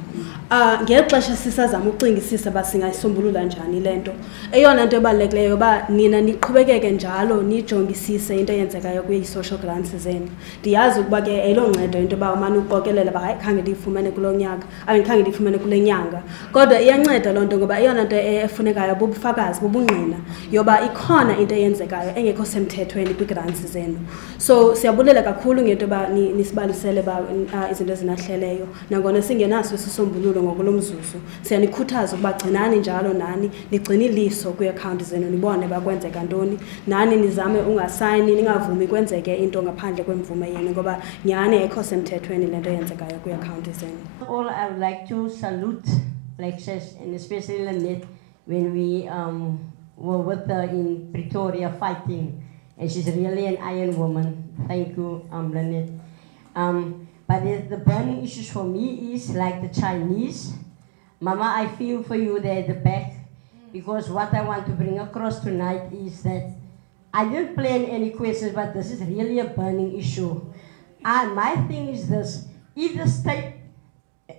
Ngexesha sisazama ucingisisa uba singayisombulula njani le nto. Eyona nto ebalulekileyo yoba nina niqhubekeke njalo nijongisise into eyenzekayo kwi-social grants zenu. Ndiyazi ukuba ke ayiloncedo into yoba umane uqokelela uba hayi khange ndiyifumane kulo nyaka, khange ndiyifumane kule nyanga. Kodwa iyanceda loo nto ngoba eyona nto efunekayo bubufakazi bubungqina yoba ikhona into eyenzekayo engekho semthethweni kwi-grants zenu. So siyabulela kakhulu ngento yoba nisibalisele uba izinto ezinahleleyo, nangona singenaso isisombululo ngokulo mzuzu. Siyanikhuthaza ukuba gcinani njalo nani nigcine iliso kwiakhawunti zenu nibone uba kwenzeka ntoni. Nani nizame ungasayini, ningavumi kwenzeke into ngaphandle kwemvume yenu ngoba nyhani ayikho semthethweni le nto eyenzekayo kwiakhawunti zenu. All I would like to salute Black Sash and especially Lynette when we were with her in Pretoria fighting, and she's really an iron woman. Thank you, Lynette. But the burning issues for me is like the Chinese. Mama, I feel for you there at the back, because what I want to bring across tonight is that I didn't plan any questions, but this is really a burning issue. My thing is this: if the state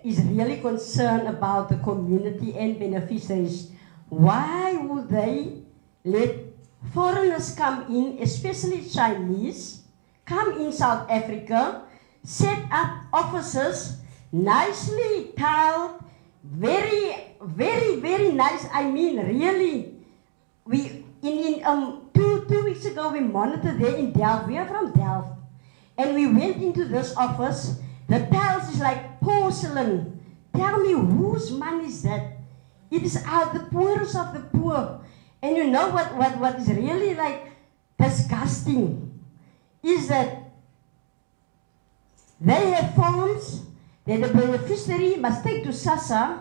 is really concerned about the community and beneficiaries, why would they let foreigners come in, especially Chinese, come in South Africa, set up offices, nicely tiled, very, very, very nice. I mean, really, we two weeks ago we monitored there in Delft. We are from Delft, and we went into this office. The tiles is like porcelain. Tell me, whose money is that? It is the poorest of the poor. And you know what is really like disgusting is that they have forms that the beneficiary must take to SASSA.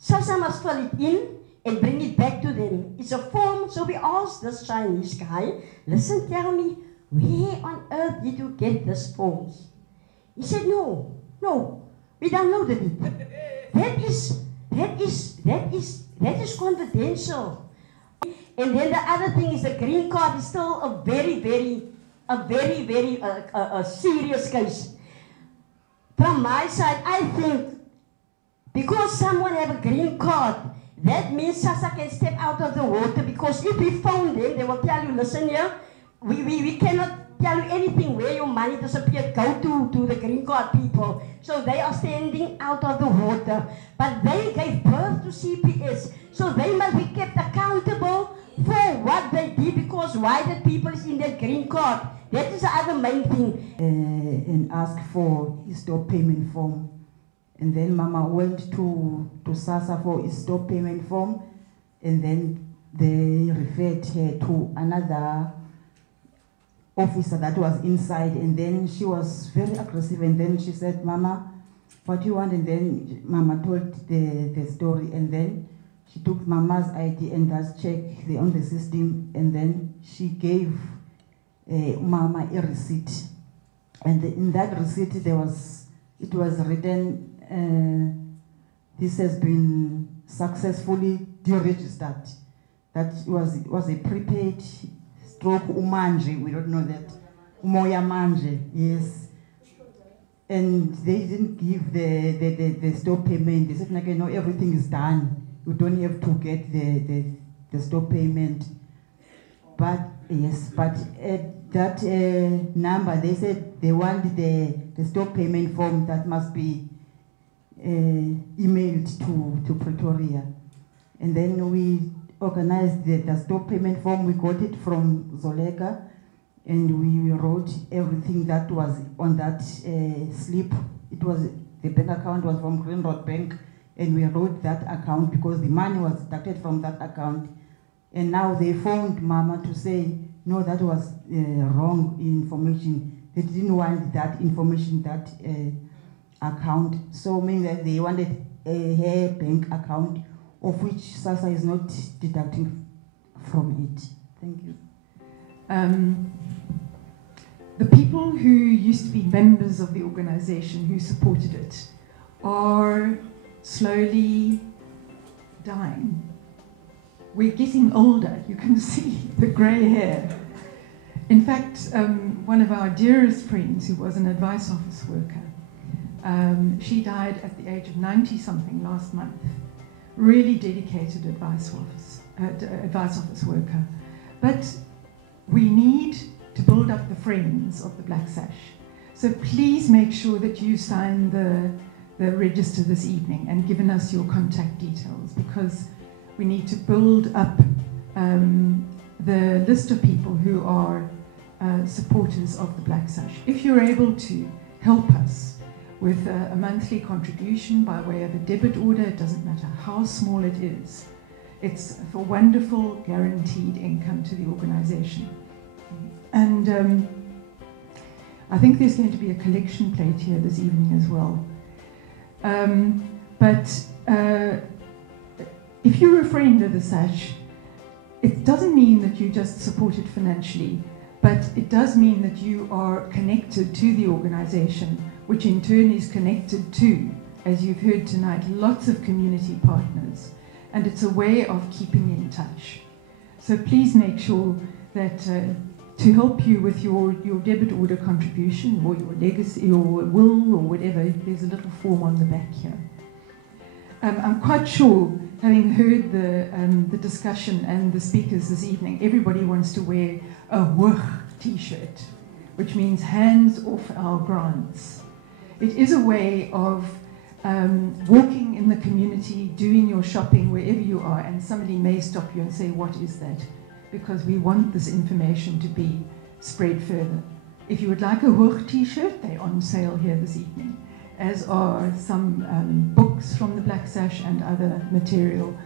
SASSA must fill it in and bring it back to them. It's a form, so we asked this Chinese guy, listen, tell me, where on earth did you get these forms? He said, no, we downloaded it. That is confidential. And then the other thing is the green card is still a very serious case. From my side, I think because someone have a green card, that means SASSA can step out of the water, because if we phone them, they will tell you, listen here, we cannot tell you anything where your money disappeared. Go to the green card people. So they are standing out of the water. But they gave birth to CPS. So they must be kept accountable for what they did, because why the people is in that green card. That is the other main thing. And ask for his stop payment form. And then Mama went to SASSA for his stop payment form. And then they referred her to another officer that was inside, and then she was very aggressive, and then she said, Mama, what do you want? And then Mama told the story, and then she took Mama's ID and just checked on the system, and then she gave Mama a receipt. And in that receipt it was written, this has been successfully deregistered. That was a prepaid stroke umanje, we don't know that. Umoya manje, yes. And they didn't give the stop payment. They said, like, no, everything is done. You don't have to get the stop payment. But yes, but that number, they said they want the stop payment form that must be emailed to Pretoria. And then we organized the stop payment form. We got it from Zoleka, and we wrote everything that was on that slip. It was, the bank account was from Green Road Bank, and we wrote that account because the money was deducted from that account. And now they phoned Mama to say, no, that was wrong information. They didn't want that information, that account. So meaning that they wanted her bank account, of which SASSA is not deducting from it. Thank you. The people who used to be members of the organization who supported it are slowly dying. We're getting older, you can see the grey hair. In fact, one of our dearest friends, who was an advice office worker, she died at the age of 90-something last month. Really dedicated advice office worker. But we need to build up the friends of the Black Sash. So please make sure that you sign the register this evening and given us your contact details, because we need to build up the list of people who are supporters of the Black Sash. If you're able to help us with a monthly contribution by way of a debit order, it doesn't matter how small it is. It's for wonderful guaranteed income to the organization. And I think there's going to be a collection plate here this evening as well. If you're a friend of the Sash, it doesn't mean that you just support it financially, but it does mean that you are connected to the organization, which in turn is connected to, as you've heard tonight, lots of community partners. And it's a way of keeping in touch. So please make sure that to help you with your debit order contribution, or your legacy, or will, or whatever, there's a little form on the back here. I'm quite sure, having heard the discussion and the speakers this evening, everybody wants to wear a WUG t-shirt, which means hands off our grants. It is a way of walking in the community, doing your shopping wherever you are, and somebody may stop you and say, what is that? Because we want this information to be spread further. If you would like a WUG t-shirt, they're on sale here this evening, as are some books from the Black Sash and other material.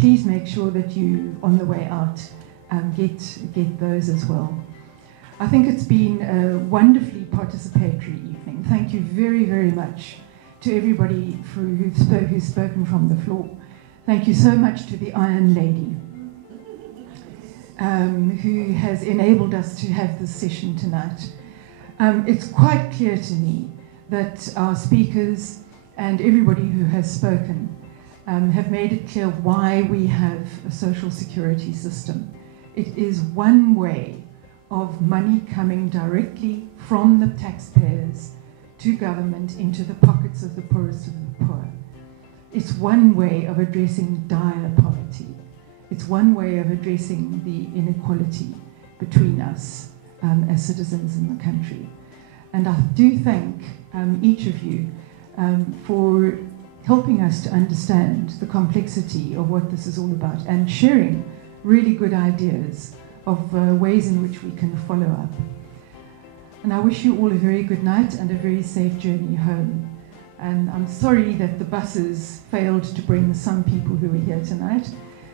please make sure that you, on the way out, get those as well. I think it's been a wonderfully participatory evening. Thank you very, very much to everybody who's spoken from the floor. Thank you so much to the Iron Lady, who has enabled us to have this session tonight. It's quite clear to me that our speakers and everybody who has spoken have made it clear why we have a social security system. It is one way of money coming directly from the taxpayers to government into the pockets of the poorest of the poor. It's one way of addressing dire poverty. It's one way of addressing the inequality between us as citizens in the country. And I do thank each of you for helping us to understand the complexity of what this is all about and sharing really good ideas of ways in which we can follow up. And I wish you all a very good night and a very safe journey home. And I'm sorry that the buses failed to bring some people who were here tonight.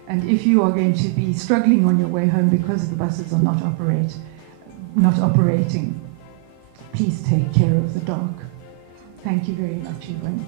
And if you are going to be struggling on your way home because the buses are not operating, please take care of the dog. Thank you very much, everyone.